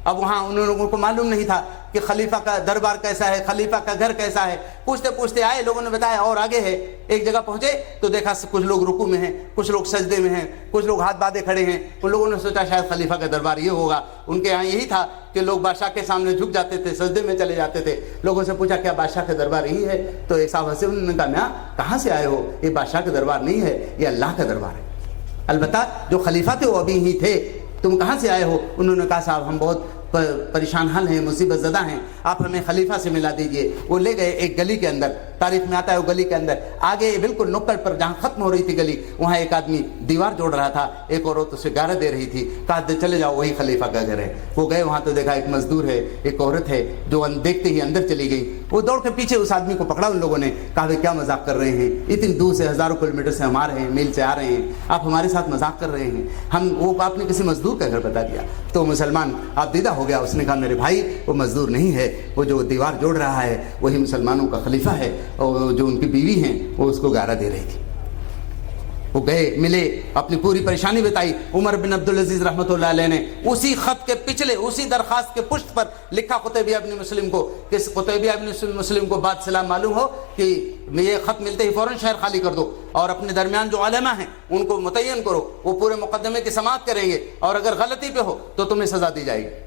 اب وہاں ان لوگوں کو معلوم نہیں تھا کہ خلیفہ کا دربار کیسا ہے, خلیفہ کا گھر کیسا ہے. پوچھتے پوچھتے آئے, لوگوں نے بتایا اور آگے ہے. ایک جگہ پہنچے تو دیکھا کچھ لوگ رکوع میں ہیں, کچھ لوگ سجدے میں ہیں, کچھ لوگ ہاتھ باندھے کھڑے ہیں. ان لوگوں نے سوچا شاید خلیفہ کا دربار یہ ہوگا. ان کے یہاں یہی تھا کہ لوگ بادشاہ کے سامنے جھک جاتے تھے, سجدے میں چلے جاتے تھے. لوگوں سے پوچھا کیا بادشاہ کا دربار یہی ہے؟ تو ایک صاحب ہنسے, انہوں نے کہا میاں کہاں سے آئے ہو, یہ بادشاہ کا دربار نہیں ہے, یہ اللہ کا دربار ہے. البتہ جو خلیفہ تھے وہ ابھی ہی تھے, تم کہاں سے آئے ہو؟ انہوں نے کہا صاحب ہم بہت پریشان حال ہیں, مصیبت زدہ ہیں, آپ ہمیں خلیفہ سے ملا دیجئے. وہ لے گئے ایک گلی کے اندر, تاریخ میں آتا ہے وہ گلی کے اندر آگے بالکل نکڑ پر جہاں ختم ہو رہی تھی گلی, وہاں ایک آدمی دیوار جوڑ رہا تھا, ایک عورت اسے گارہ دے رہی تھی. کہا چلے جاؤ وہی خلیفہ کا گھر ہے. وہ گئے وہاں تو دیکھا ایک مزدور ہے, ایک عورت ہے, جو دیکھتے ہی اندر چلی گئی. وہ دوڑ کے پیچھے اس آدمی کو پکڑا ان لوگوں نے. کہا کیا مذاق کر رہے ہیں, اتنی دور سے ہزاروں کلومیٹر سے ہم آ رہے ہیں, میل سے آ رہے ہیں, آپ ہمارے ساتھ مذاق کر رہے ہیں. آپ نے کسی مزدور کا گھر بتا دیا. تو مسلمان آپ دیدہ ہو گیا, اس نے کہا میرے بھائی وہ مزدور نہیں ہے, وہ جو دیوار جوڑ رہا ہے وہی مسلمانوں کا خلیفہ ہے, اور جو ان کی بیوی ہیں وہ اس کو گارہ دے رہی تھی. وہ گئے ملے, اپنی پوری پریشانی بتائی. عمر بن عبدالعزیز رحمۃ اللہ علیہ نے اسی خط کے پچھلے, اسی درخواست کے پشت پر لکھا قتیبیہ ابن مسلم کو کہ قتیبیہ ابن مسلم کو بات سلام معلوم ہو کہ یہ خط ملتے ہی فوراً شہر خالی کر دو, اور اپنے درمیان جو علماء ہیں ان کو متعین کرو, وہ پورے مقدمے کی سماعت کریں گے, اور اگر غلطی پہ ہو تو تمہیں سزا دی جائے گی.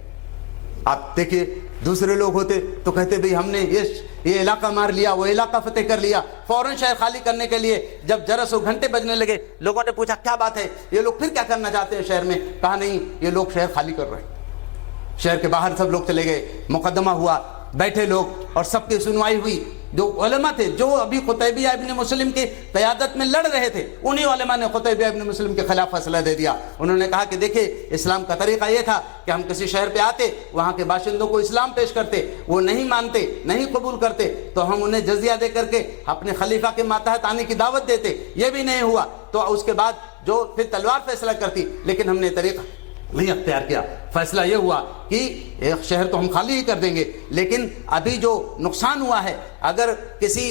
آپ دیکھیے دوسرے لوگ ہوتے تو کہتے بھئی ہم نے یہ علاقہ مار لیا, وہ علاقہ فتح کر لیا. فوراً شہر خالی کرنے کے لیے جب جرس و گھنٹے بجنے لگے, لوگوں نے پوچھا کیا بات ہے, یہ لوگ پھر کیا کرنا چاہتے ہیں شہر میں؟ کہا نہیں, یہ لوگ شہر خالی کر رہے ہیں. شہر کے باہر سب لوگ چلے گئے, مقدمہ ہوا, بیٹھے لوگ, اور سب کی سنوائی ہوئی. جو علماء تھے جو ابھی قتیبیہ ابن مسلم کی قیادت میں لڑ رہے تھے, انہی علماء نے قتیبیہ ابن مسلم کے خلاف فیصلہ دے دیا. انہوں نے کہا کہ دیکھیں اسلام کا طریقہ یہ تھا کہ ہم کسی شہر پہ آتے, وہاں کے باشندوں کو اسلام پیش کرتے, وہ نہیں مانتے, نہیں قبول کرتے تو ہم انہیں جزیہ دے کر کے اپنے خلیفہ کے ماتحت آنے کی دعوت دیتے. یہ بھی نہیں ہوا تو اس کے بعد جو پھر تلوار فیصلہ کرتی, لیکن ہم نے طریقہ نہیں اختیار کیا. فیصلہ یہ ہوا کہ ایک شہر تو ہم خالی ہی کر دیں گے, لیکن ابھی جو نقصان ہوا ہے, اگر کسی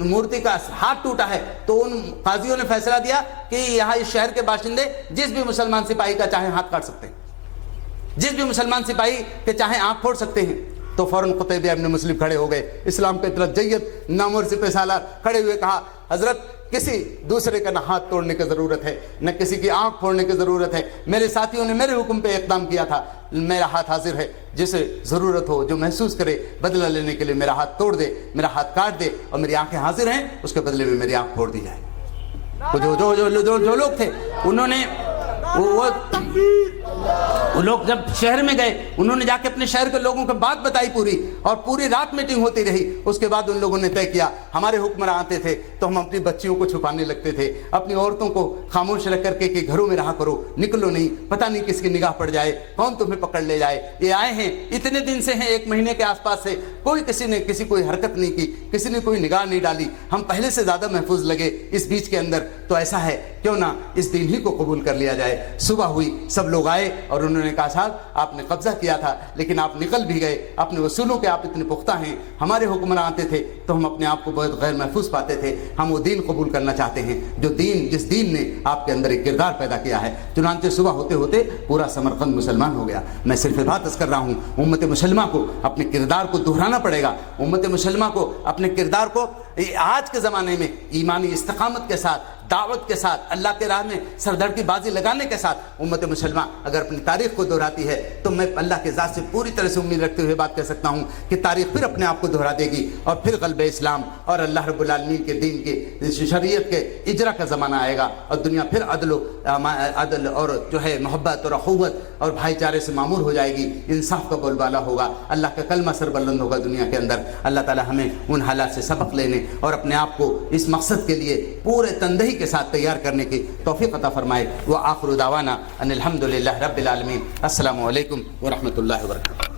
مورتی کا ہاتھ ٹوٹا ہے تو ان قاضیوں نے فیصلہ دیا کہ یہاں اس شہر کے باشندے جس بھی مسلمان سپاہی کا چاہے ہاتھ کاٹ سکتے ہیں, جس بھی مسلمان سپاہی کے چاہے آنکھ پھوڑ سکتے ہیں. تو فوراً قتیبیہ ابن مسلم کھڑے ہو گئے, اسلام کے طرف جیت نامور سپہ سالار کھڑے ہوئے, کہا حضرت کسی دوسرے کا نہ ہاتھ توڑنے کی ضرورت ہے, نہ کسی کی آنکھ پھوڑنے کی ضرورت ہے. میرے ساتھیوں نے میرے حکم پہ اقدام کیا تھا, میرا ہاتھ حاضر ہے, جسے ضرورت ہو, جو محسوس کرے بدلہ لینے کے لیے میرا ہاتھ توڑ دے, میرا ہاتھ کاٹ دے, اور میری آنکھیں حاضر ہیں, اس کے بدلے میں میری آنکھ پھوڑ دی جائے. جو لوگ تھے انہوں نے وہ لوگ جب شہر میں گئے, انہوں نے جا کے اپنے شہر کے لوگوں کو بات بتائی پوری, اور پوری رات میٹنگ ہوتی رہی. اس کے بعد ان لوگوں نے طے کیا, ہمارے حکمراں آتے تھے تو ہم اپنی بچیوں کو چھپانے لگتے تھے, اپنی عورتوں کو خاموش رکھ کر کے کہ گھروں میں رہا کرو, نکلو نہیں, پتہ نہیں کس کی نگاہ پڑ جائے, کون تمہیں پکڑ لے جائے. یہ آئے ہیں اتنے دن سے ہیں, 1 مہینے کے آس پاس سے, کسی نے کوئی حرکت نہیں کی, کسی نے کوئی نگاہ نہیں ڈالی. ہم پہلے سے زیادہ محفوظ لگے اس بیچ کے اندر. تو ایسا ہے کیوں نہ اس دین ہی کو قبول کر لیا جائے. صبح ہوئی, سب لوگ آئے اور انہوں نے نے کہا صاحب آپ نے قبضہ کیا تھا لیکن آپ نکل بھی گئے, اپنے اصولوں کے آپ اتنے پختہ ہیں. ہمارے حکمراں آتے تھے تو ہم اپنے آپ کو بہت غیر محفوظ پاتے تھے. ہم وہ دین قبول کرنا چاہتے ہیں جس دین نے آپ کے اندر ایک کردار پیدا کیا ہے. چنانچہ صبح ہوتے ہوتے پورا سمرقند مسلمان ہو گیا. میں صرف بات کر رہا ہوں, امت مسلمہ کو اپنے کردار کو دہرانا پڑے گا. امت مسلمہ کو اپنے کردار کو آج کے زمانے میں ایمانی استقامت کے ساتھ, دعوت کے ساتھ, اللہ کے راہ میں سردڑ کی بازی لگانے کے ساتھ امت مسلمہ اگر اپنی تاریخ کو دہراتی ہے تو میں اللہ کے ذات سے پوری طرح سے امید رکھتے ہوئے بات کر سکتا ہوں کہ تاریخ پھر اپنے آپ کو دہرا دے گی اور پھر غلبہ اسلام اور اللہ رب العالمین کے دین کے شریعت کے اجرا کا زمانہ آئے گا اور دنیا پھر عدل اور جو ہے محبت اور اخوت اور بھائی چارے سے معمور ہو جائے گی. انصاف کا بول بالا ہوگا, اللہ کا کلمہ سربلند ہوگا دنیا کے اندر. اللہ تعالی ہمیں ان حالات سے سبق لینے اور اپنے آپ کو اس مقصد کے لیے پورے تندہی کے ساتھ تیار کرنے کی توفیق عطا فرمائے. وآخر دعوانا ان الحمدللہ رب العالمین. السلام علیکم ورحمۃ اللہ وبرکاتہ.